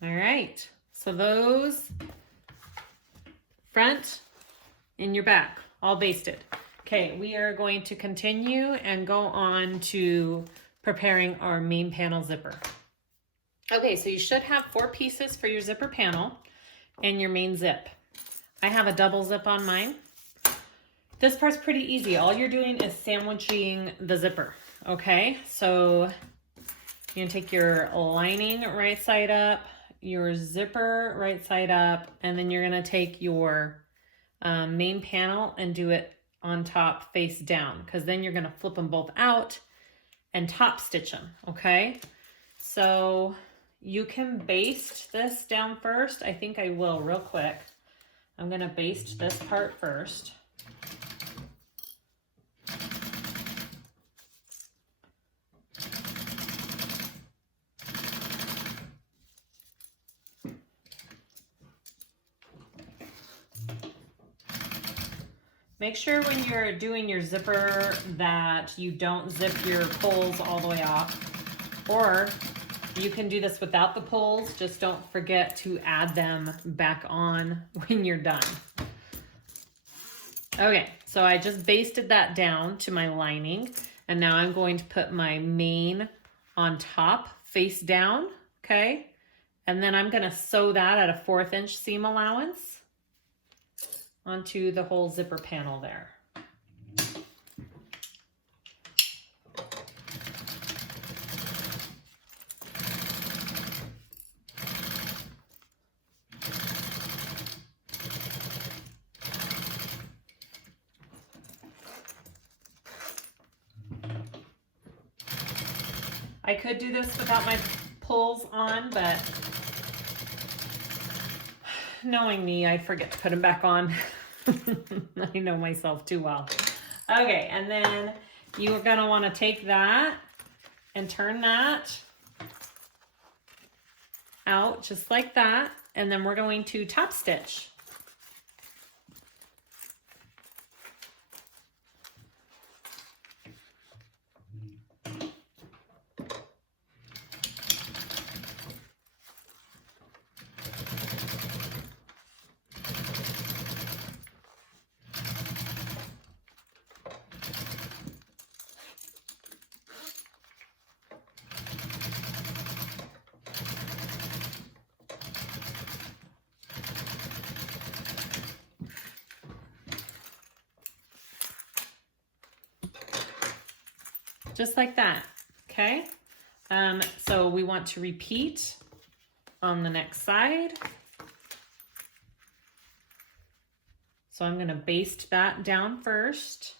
All right, so those front and your back, all basted. Okay, we are going to continue and go on to preparing our main panel zipper. Okay, so you should have 4 pieces for your zipper panel and your main zip. I have a double zip on mine. This part's pretty easy. All you're doing is sandwiching the zipper, okay? So You're gonna take your lining right side up, your zipper right side up, and then you're gonna take your main panel and do it on top face down, because then you're gonna flip them both out and top stitch them, okay? So you can baste this down first. I think I will real quick. I'm gonna baste this part first. Make sure when you're doing your zipper that you don't zip your pulls all the way off, or you can do this without the pulls. Just don't forget to add them back on when you're done. Okay, so I just basted that down to my lining, and now I'm going to put my main on top face down, okay? And then I'm gonna sew that at a 1/4 inch seam allowance onto the whole zipper panel there. I could do this without my pulls on, but knowing me, I forget to put them back on. I know myself too well. Okay, and then you are gonna wanna take that and turn that out just like that. And then we're going to top stitch. Just like that, okay? So we want to repeat on the next side. So I'm gonna baste that down first.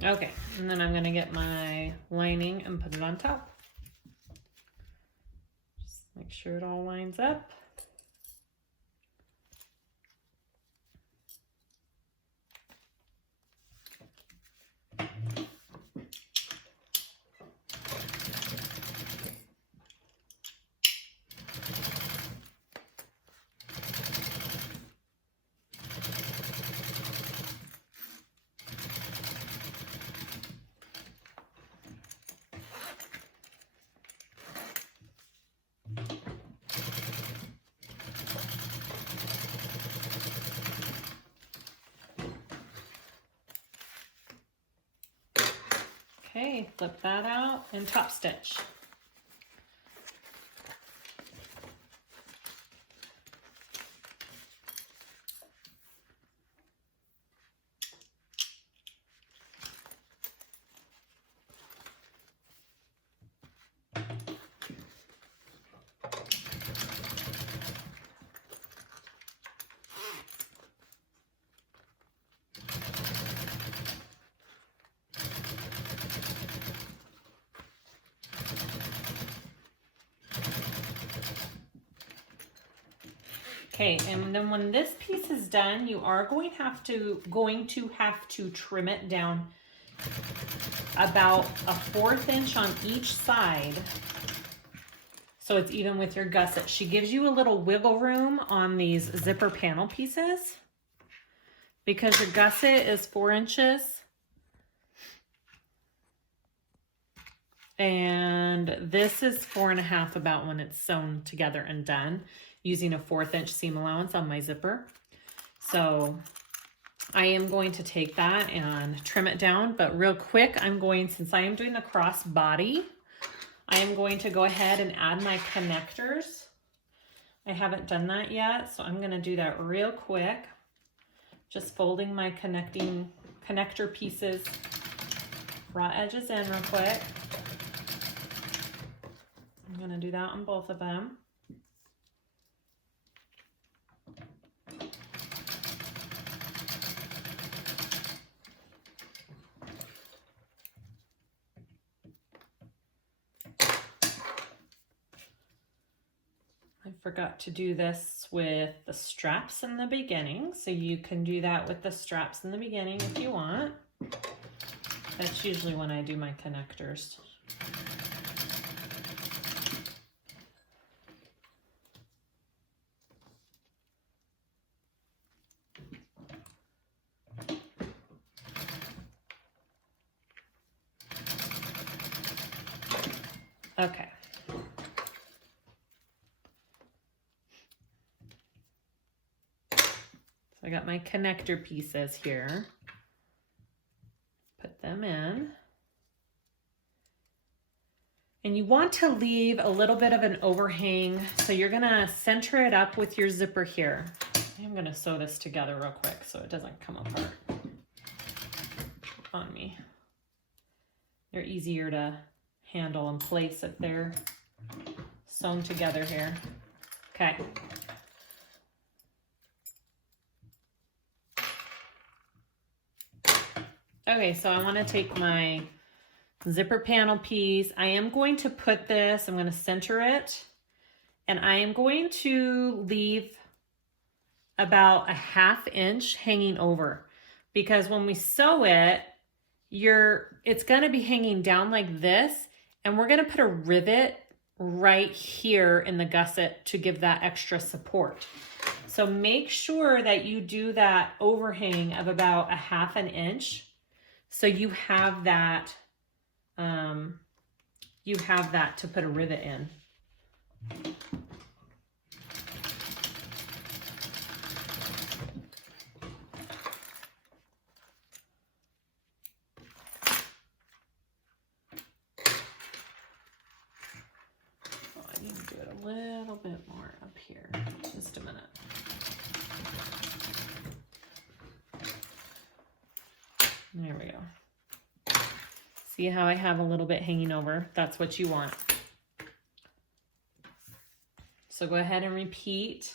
Okay, and then I'm gonna get my lining and put it on top. Just make sure it all lines up. Okay, flip that out and top stitch. Okay, and then when this piece is done, you are going to have to trim it down about a 1/4 inch on each side, so it's even with your gusset. She gives you a little wiggle room on these zipper panel pieces. because your gusset is 4 inches. And this is 4.5 about when it's sewn together and done, using a 1/4 inch seam allowance on my zipper. So I am going to take that and trim it down, but real quick, since I am doing the cross body, I am going to go ahead and add my connectors. I haven't done that yet, so I'm gonna do that real quick. Just folding my connector pieces, raw edges in real quick. I'm gonna do that on both of them. I forgot to do this with the straps in the beginning, so you can do that with the straps in the beginning if you want. That's usually when I do my connectors. Okay. So I got my connector pieces here. Put them in. And you want to leave a little bit of an overhang, so you're gonna center it up with your zipper here. I'm gonna sew this together real quick so it doesn't come apart on me. They're easier to handle and place if they're sewn together here. Okay. Okay, so I want to take my zipper panel piece. I am going to put this, I'm going to center it, and I am going to leave about a 1/2 inch hanging over, because when we sew it, it's going to be hanging down like this, and we're going to put a rivet right here in the gusset to give that extra support. So make sure that you do that overhang of about a 1/2 inch, so you have that to put a rivet in. I need to do it a little bit more up here. Just a minute. There we go. See how I have a little bit hanging over? That's what you want. So go ahead and repeat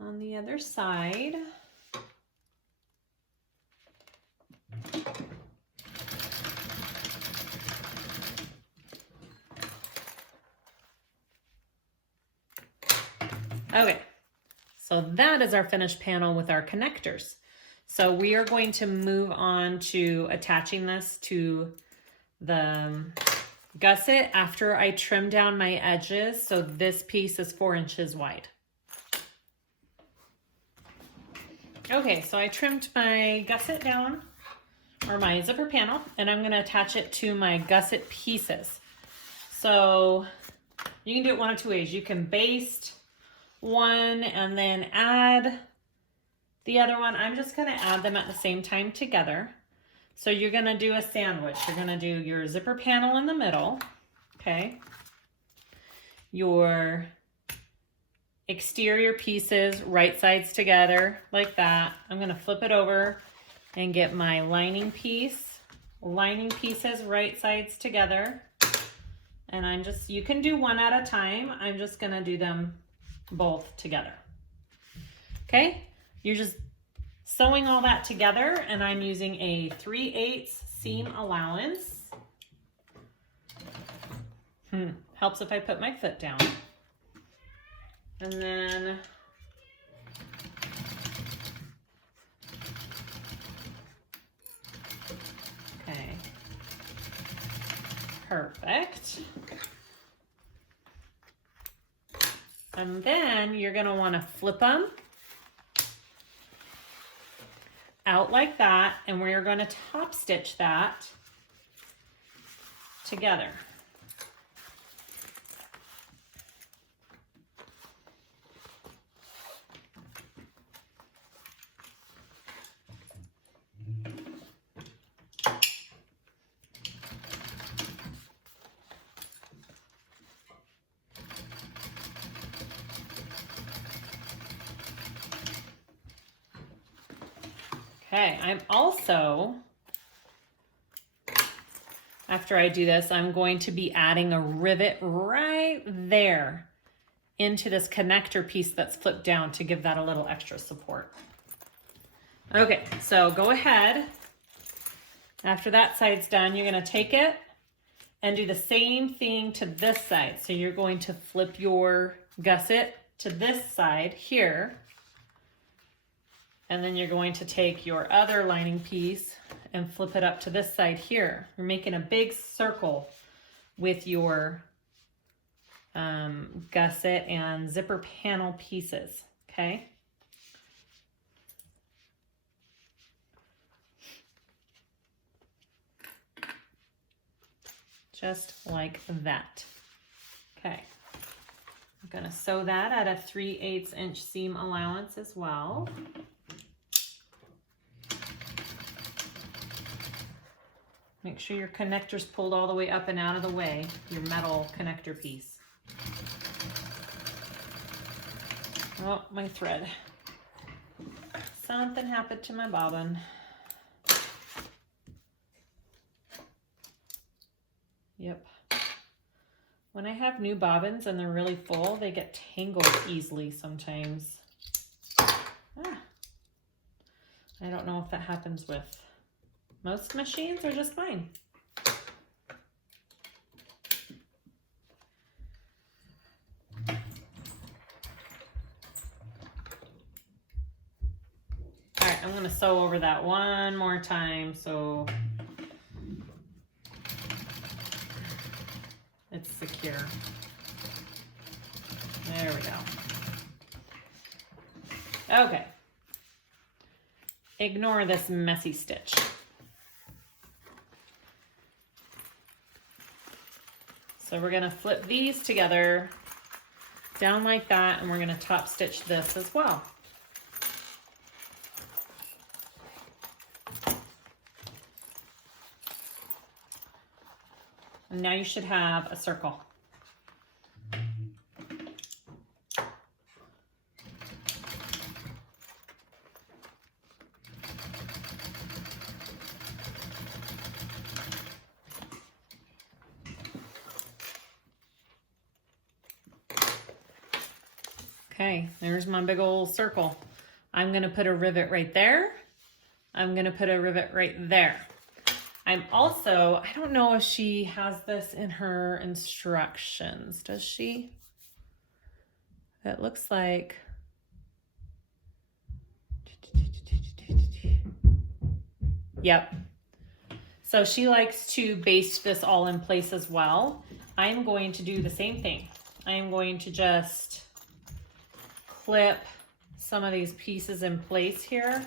on the other side. Okay, so that is our finished panel with our connectors. So we are going to move on to attaching this to the gusset after I trim down my edges. So this piece is 4 inches wide. Okay, so I trimmed my gusset down, or my zipper panel, and I'm going to attach it to my gusset pieces. So you can do it one of two ways. You can baste one and then add the other one. I'm just going to add them at the same time together. So you're going to do a sandwich. You're going to do your zipper panel in the middle, okay? Your exterior pieces right sides together like that. I'm going to flip it over and get my lining pieces right sides together. And you can do one at a time. I'm just going to do them both together. Okay? You're just sewing all that together, and I'm using a 3/8 seam allowance. Helps if I put my foot down. And then okay. Perfect. And then you're going to want to flip them. out like that, and we're going to top stitch that together. Okay, I'm also, after I do this, I'm going to be adding a rivet right there into this connector piece that's flipped down to give that a little extra support. Okay, so go ahead. After that side's done, you're going to take it and do the same thing to this side. So you're going to flip your gusset to this side here. And then you're going to take your other lining piece and flip it up to this side here. You're making a big circle with your gusset and zipper panel pieces, okay? Just like that. Okay. I'm gonna sew that at a 3/8 inch seam allowance as well. Make sure your connector's pulled all the way up and out of the way, your metal connector piece. Oh, my thread. Something happened to my bobbin. Yep. When I have new bobbins and they're really full, they get tangled easily sometimes. I don't know if that happens with most machines or just mine. All right, I'm gonna sew over that one more time so it's secure. There we go. Okay. Ignore this messy stitch. So we're going to flip these together down like that, and we're going to top stitch this as well. And now you should have a circle. Okay, there's my big old circle. I'm going to put a rivet right there. I'm going to put a rivet right there. I'm also, I don't know if she has this in her instructions. Does she? It looks like. Yep. So she likes to baste this all in place as well. I'm going to do the same thing. I'm going to just clip some of these pieces in place here.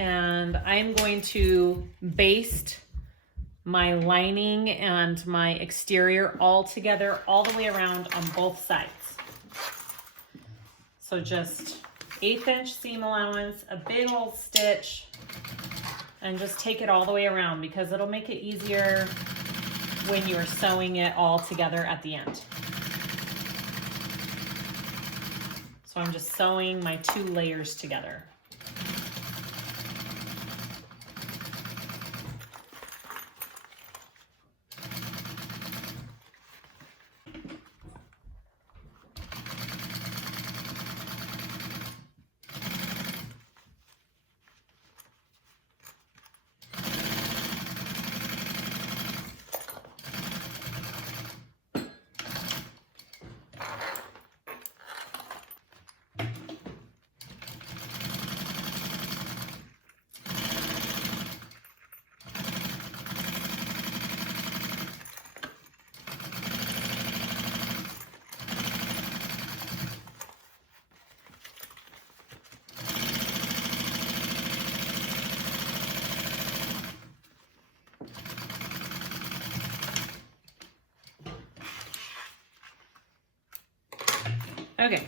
And I'm going to baste my lining and my exterior all together, all the way around on both sides. So just 1/8 inch seam allowance, a big old stitch, and just take it all the way around because it'll make it easier when you're sewing it all together at the end. So I'm just sewing my 2 layers together. Okay.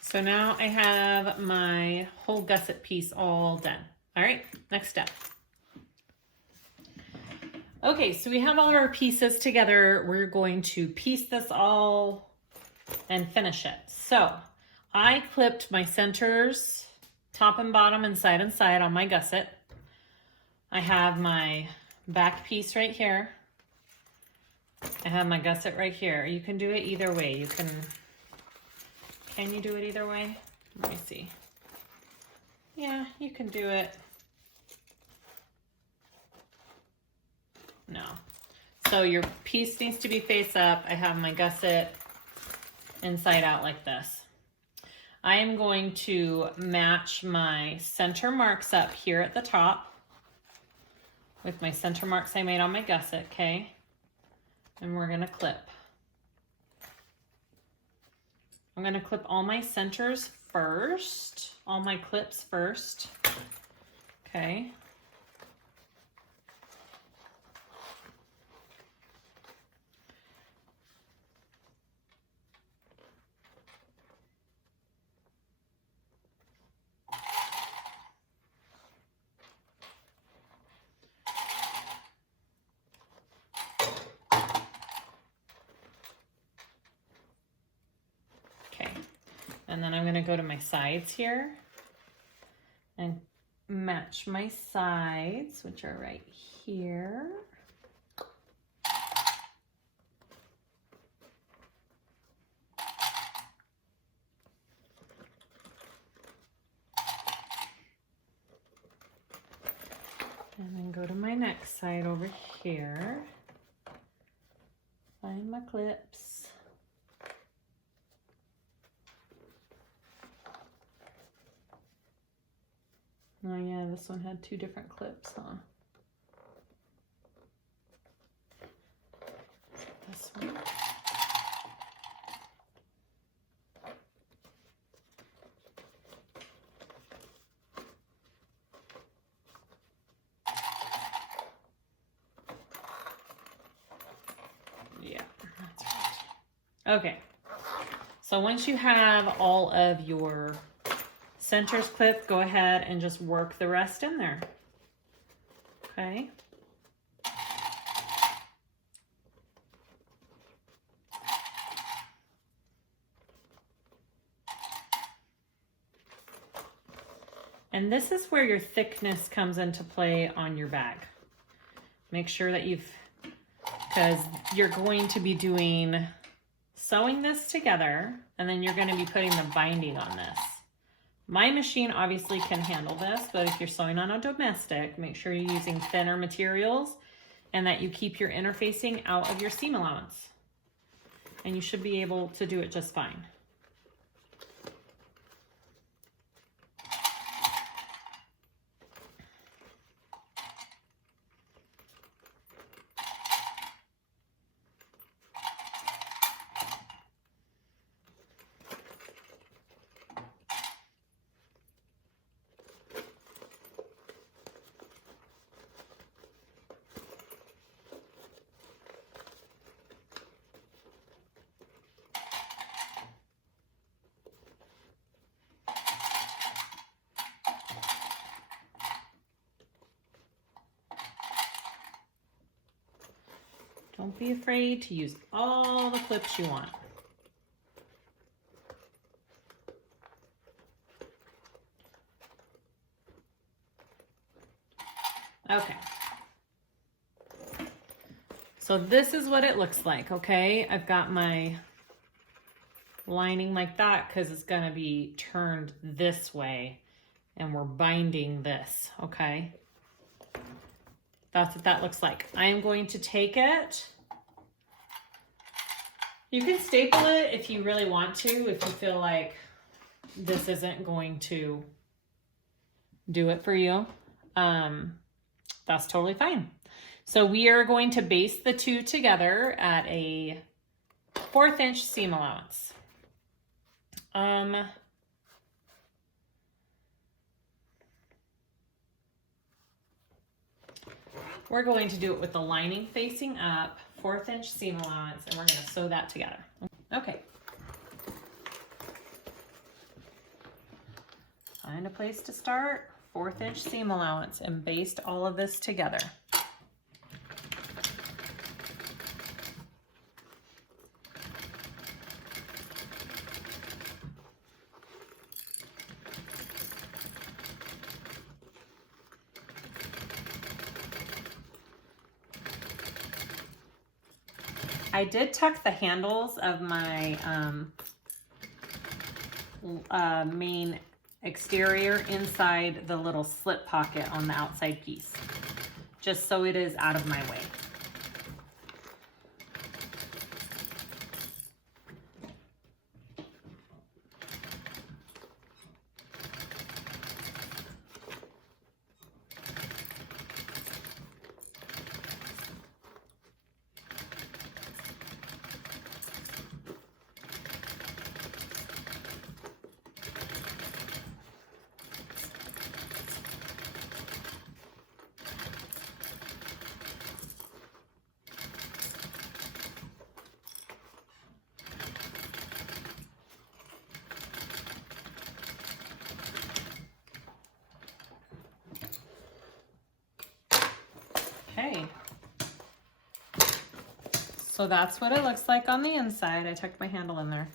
So now I have my whole gusset piece all done. All right, next step. Okay, so we have all our pieces together. We're going to piece this all and finish it. So I clipped my centers, top and bottom and side on my gusset. I have my back piece right here. I have my gusset right here. You can do it either way. You can you do it either way? Let me see. Yeah, you can do it. No. So your piece needs to be face up. I have my gusset inside out like this. I am going to match my center marks up here at the top with my center marks I made on my gusset, okay? And we're gonna clip. I'm gonna clip all my centers first, all my clips first, okay? And then I'm going to go to my sides here and match my sides, which are right here. And then go to my next side over here. Find my clips. Oh yeah, this one had two different clips, huh? This one. Yeah, that's right. Okay, so once you have all of your centers clipped, go ahead and just work the rest in there. Okay. And this is where your thickness comes into play on your bag. Make sure that because you're going to be sewing this together, and then you're going to be putting the binding on this. My machine obviously can handle this, but if you're sewing on a domestic, make sure you're using thinner materials and that you keep your interfacing out of your seam allowance. And you should be able to do it just fine. Don't be afraid to use all the clips you want. Okay. So this is what it looks like, okay? I've got my lining like that because it's going to be turned this way and we're binding this, okay? That's what that looks like. I am going to take it. You can staple it if you really want to, if you feel like this isn't going to do it for you. That's totally fine. So we are going to base the two together at a 1/4 inch seam allowance. We're going to do it with the lining facing up, 1/4 inch seam allowance, and we're going to sew that together. Okay, Find a place to start, 1/4 inch seam allowance, and baste all of this together. I did tuck the handles of my main exterior inside the little slip pocket on the outside piece, just so it is out of my way. Okay, so that's what it looks like on the inside. I tucked my handle in there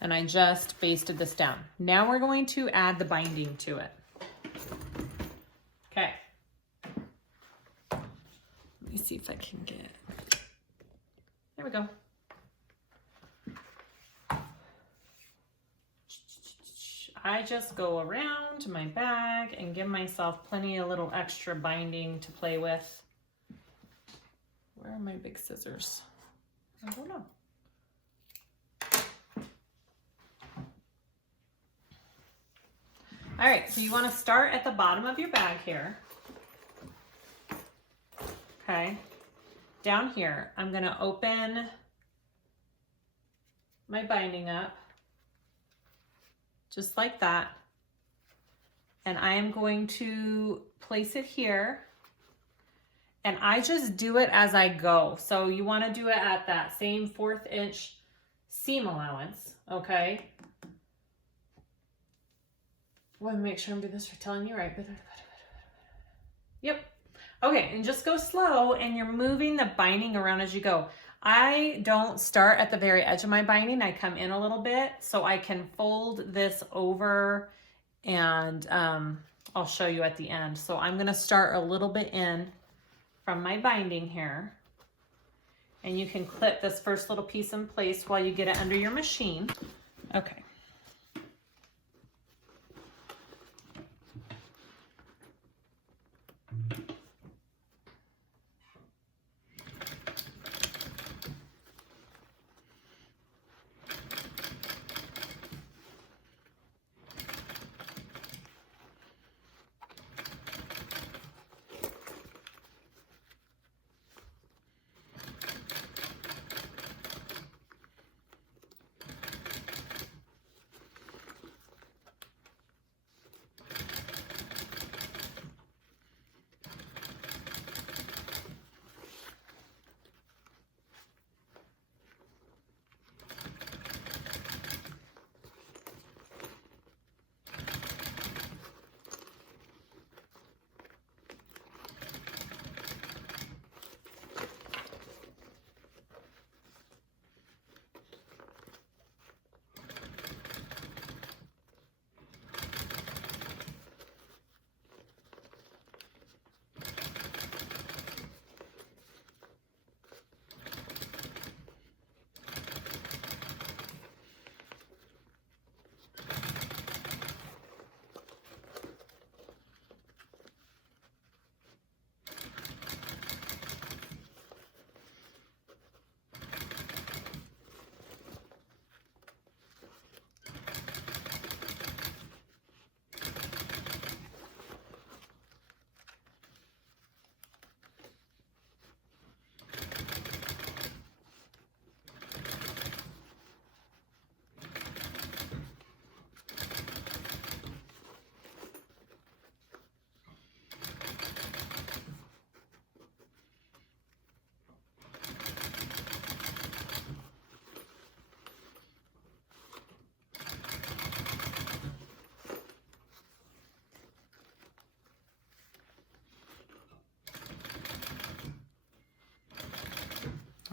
and I just basted this down. Now we're going to add the binding to it. Okay, let me see if I can get it. There we go. I just go around my bag and give myself plenty of little extra binding to play with. Where are my big scissors? I don't know. All right, so you want to start at the bottom of your bag here. Okay, down here, I'm going to open my binding up, just like that. And I am going to place it here. And I just do it as I go. So you want to do it at that same 1/4 inch seam allowance, okay? Want to make sure I'm doing this for telling you right. Yep. Okay, and just go slow, and you're moving the binding around as you go. I don't start at the very edge of my binding. I come in a little bit so I can fold this over, and I'll show you at the end. So I'm going to start a little bit in from my binding here, and you can clip this first little piece in place while you get it under your machine. Okay.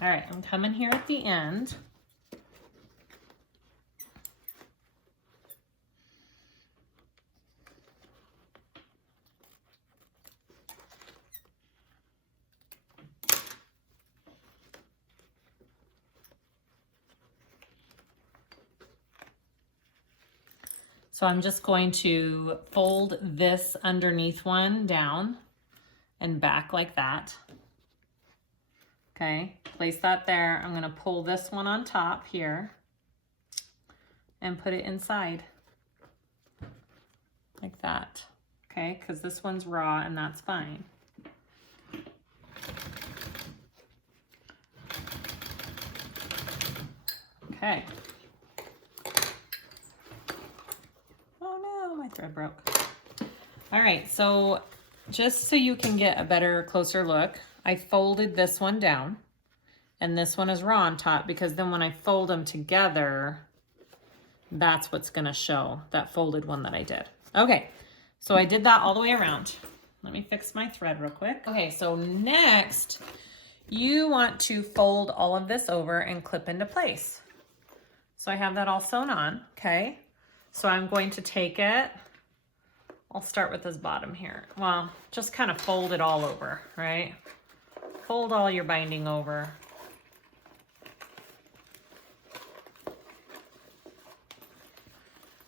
All right, I'm coming here at the end. So I'm just going to fold this underneath one down and back like that. Okay, place that there. I'm gonna pull this one on top here and put it inside like that. Okay, because this one's raw and that's fine. Okay. Oh no, my thread broke. All right, so just so you can get a better, closer look, I folded this one down and this one is raw on top because then when I fold them together, that's what's gonna show, that folded one that I did. Okay, so I did that all the way around. Let me fix my thread real quick. Okay, so next, you want to fold all of this over and clip into place. So I have that all sewn on, okay? So I'm going to take it, I'll start with this bottom here. Well, just kind of fold it all over, right? Fold all your binding over.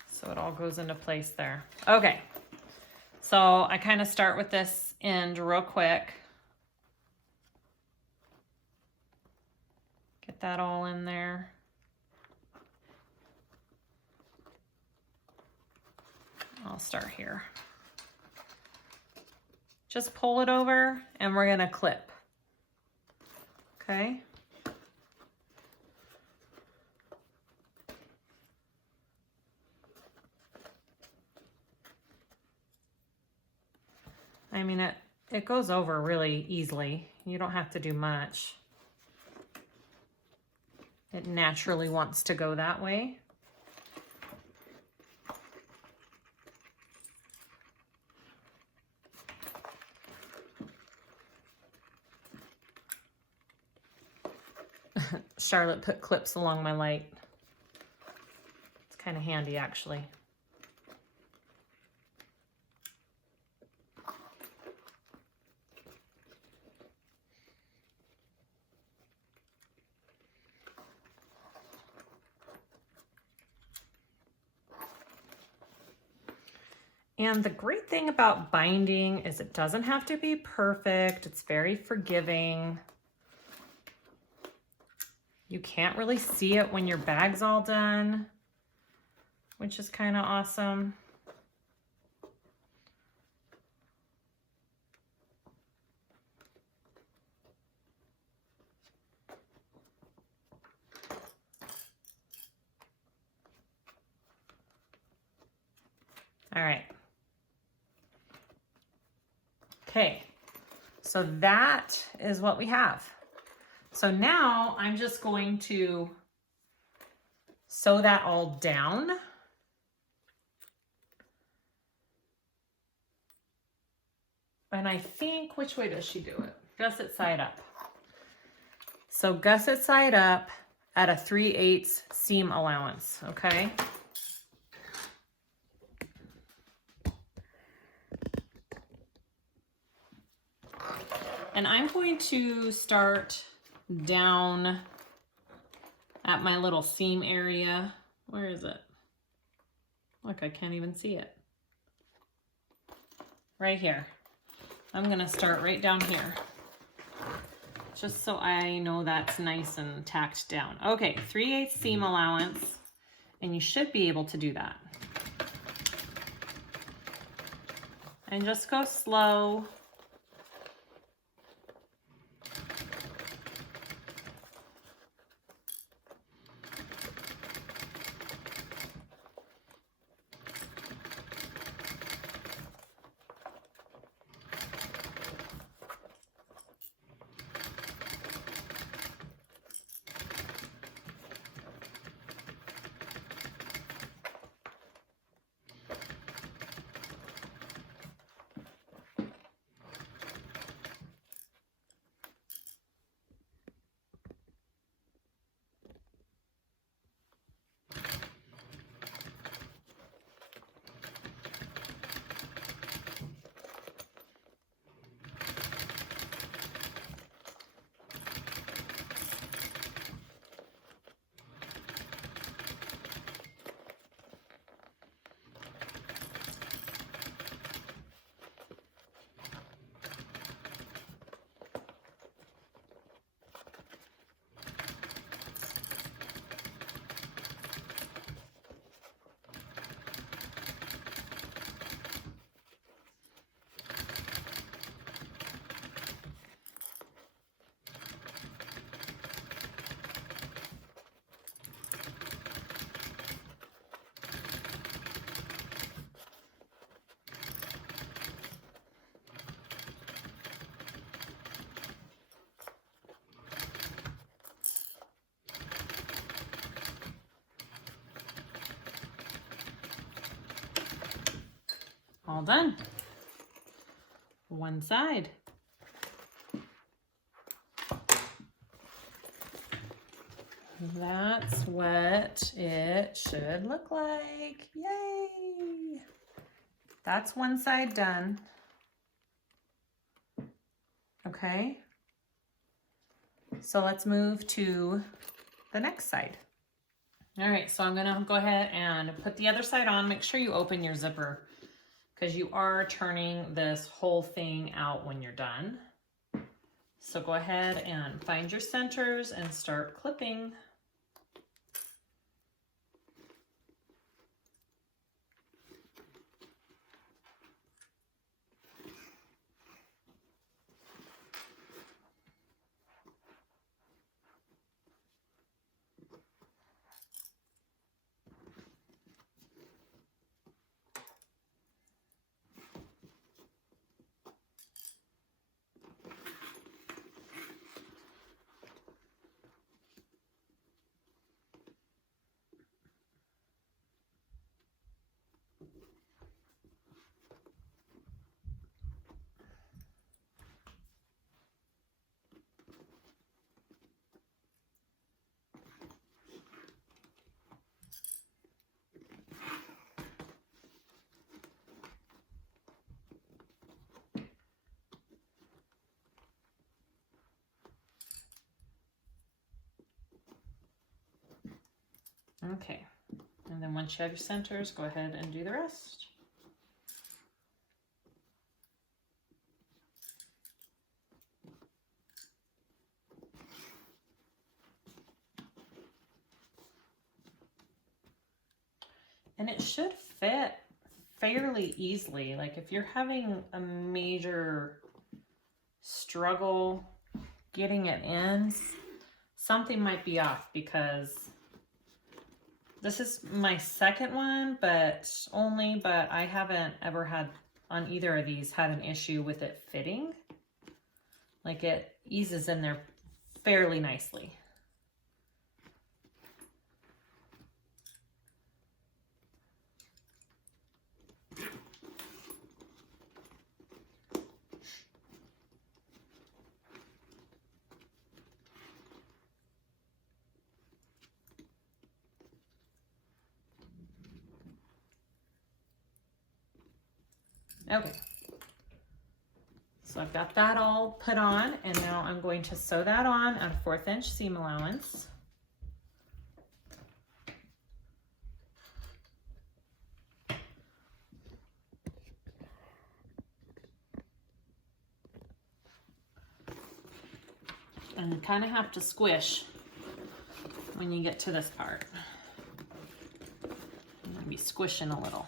So it all goes into place there. Okay, so I kind of start with this end real quick. Get that all in there. I'll start here. Just pull it over and we're gonna clip. Okay. I mean, it goes over really easily. You don't have to do much. It naturally wants to go that way. Charlotte put clips along my light. It's kind of handy actually. And the great thing about binding is it doesn't have to be perfect. It's very forgiving. You can't really see it when your bag's all done, which is kind of awesome. All right. Okay, so that is what we have. So now I'm just going to sew that all down. And I think, which way does she do it? Gusset side up. So gusset side up at a 3/8 seam allowance, okay? And I'm going to start down at my little seam area. Where is it? Look, I can't even see it. Right here. I'm gonna start right down here, just so I know that's nice and tacked down. Okay, 3/8 seam allowance, and you should be able to do that. And just go slow. All done. One side. That's what it should look like. Yay! That's one side done. Okay. So let's move to the next side. All right, so I'm gonna go ahead and put the other side on. Make sure you open your zipper because you are turning this whole thing out when you're done. So go ahead and find your centers and start clipping. Okay, and then once you have your centers, go ahead and do the rest. And it should fit fairly easily. Like if you're having a major struggle getting it in, something might be off because this is my second one, but I haven't ever had on either of these had an issue with it fitting. Like it eases in there fairly nicely. Okay, so I've got that all put on, and now I'm going to sew that on at a 1/4 inch seam allowance. And you kind of have to squish when you get to this part. I'm going to be squishing a little.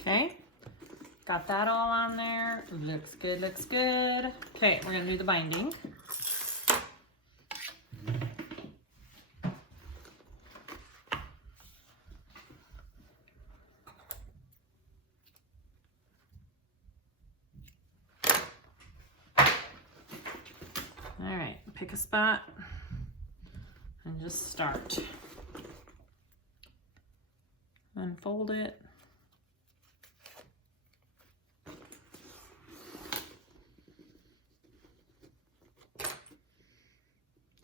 Okay, got that all on there. Looks good, looks good. Okay, we're gonna do the binding. pick a spot and just start. Unfold it.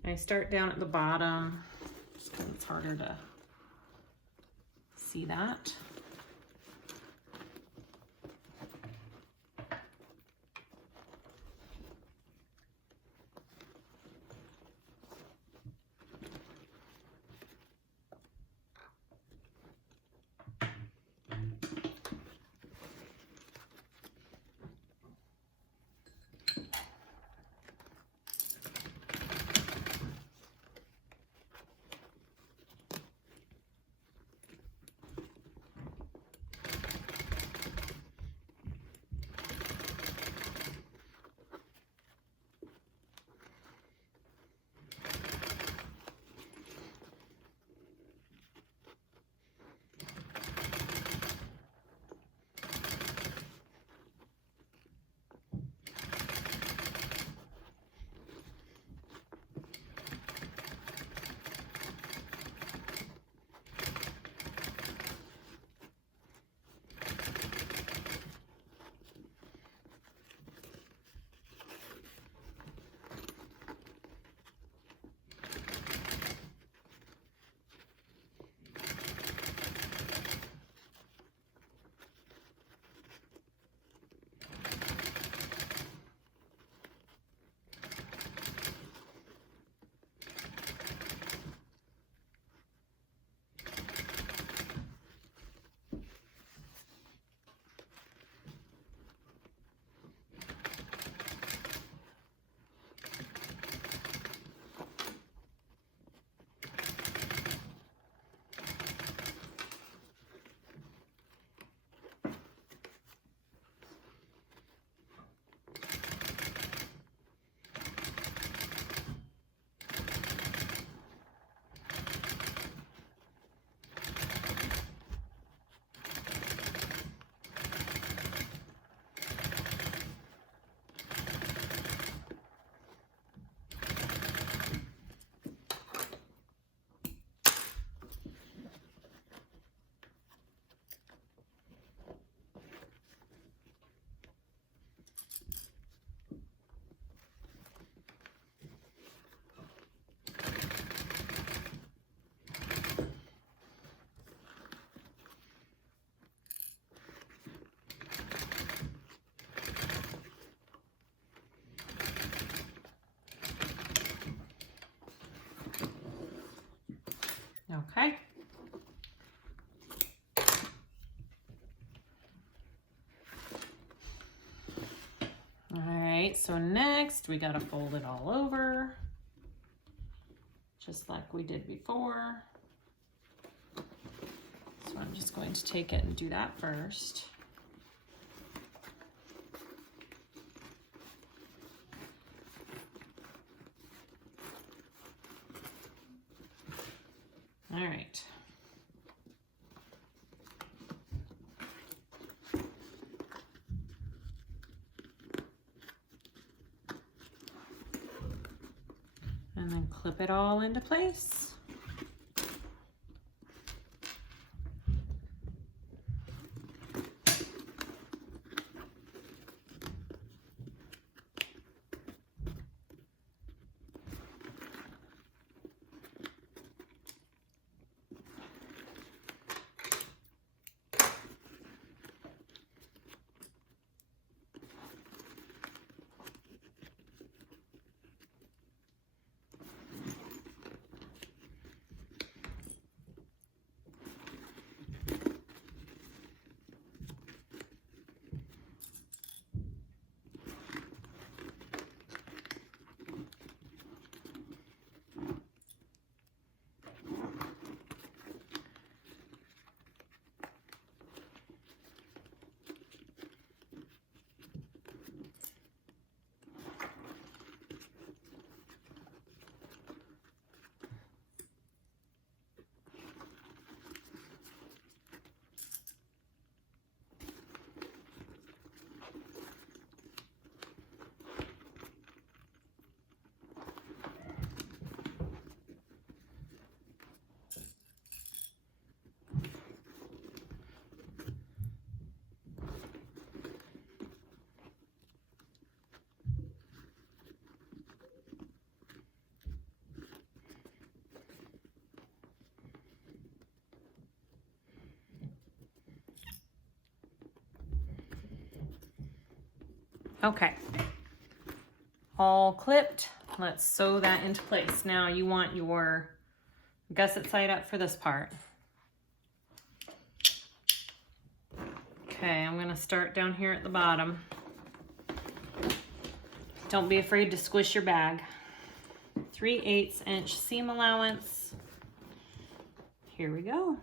I start down at the bottom, just because it's harder to see that. Okay. All right, so next we gotta fold it all over, just like we did before. So I'm just going to take it and do that first. All right. And then clip it all into place. Okay, all clipped. Let's sew that into place. Now you want your gusset side up for this part. Okay, I'm gonna start down here at the bottom. Don't be afraid to squish your bag. 3/8 inch seam allowance. Here we go.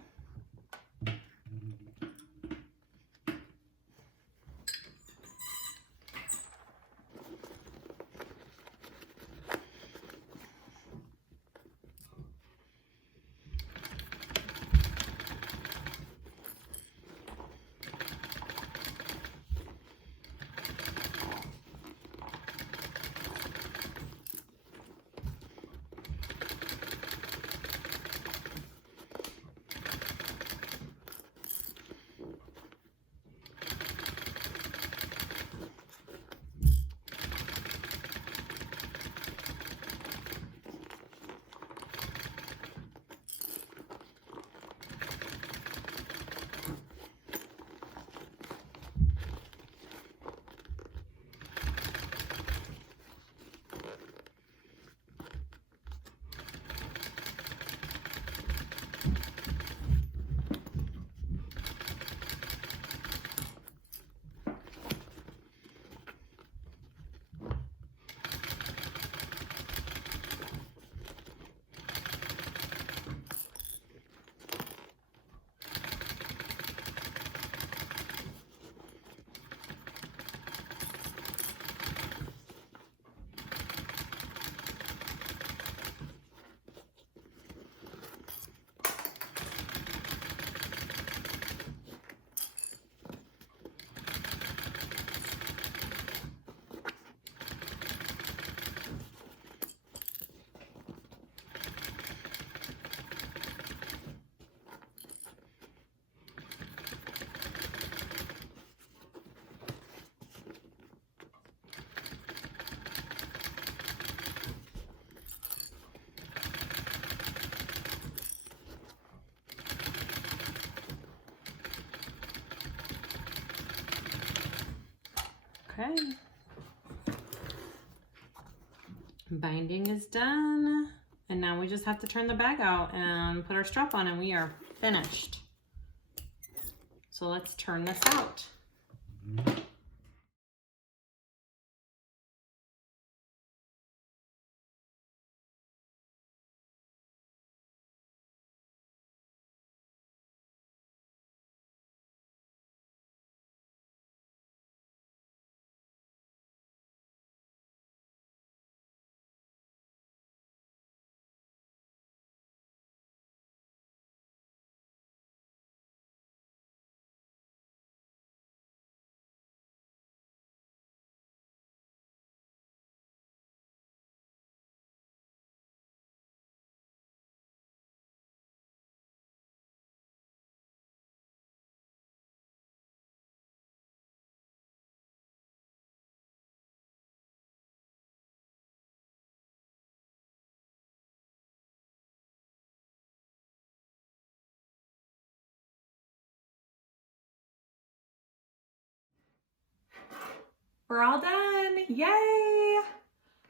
Okay, binding is done, and now we just have to turn the bag out and put our strap on and we are finished. So let's turn this out. We're all done, yay!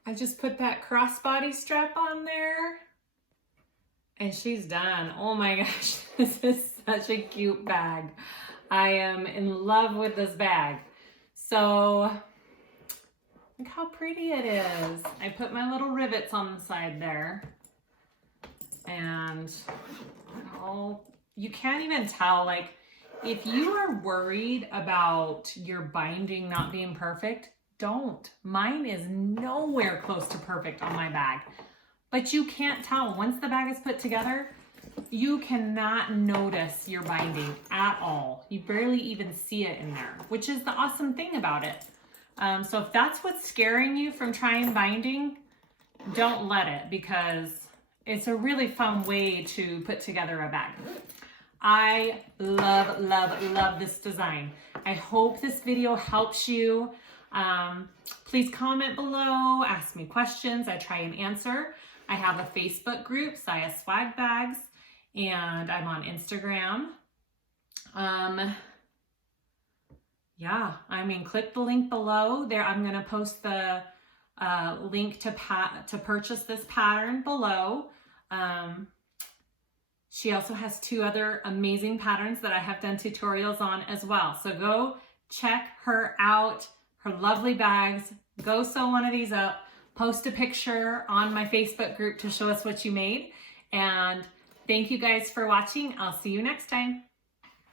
I just put that crossbody strap on there and she's done. Oh my gosh, this is such a cute bag. I am in love with this bag. So look how pretty it is. I put my little rivets on the side there. And oh, you can't even tell, like, if you are worried about your binding not being perfect, don't. Mine is nowhere close to perfect on my bag. But you can't tell. Once the bag is put together, you cannot notice your binding at all. You barely even see it in there, which is the awesome thing about it. So if that's what's scaring you from trying binding, don't let it, because it's a really fun way to put together a bag. I love, love, love this design. I hope this video helps you. Please comment below, ask me questions. I try and answer. I have a Facebook group, SiahSwagBags, and I'm on Instagram. yeah, I mean, click the link below there. I'm going to post the link to purchase this pattern below. She also has 2 other amazing patterns that I have done tutorials on as well. So go check her out, her lovely bags. Go sew one of these up, post a picture on my Facebook group to show us what you made. And thank you guys for watching. I'll see you next time.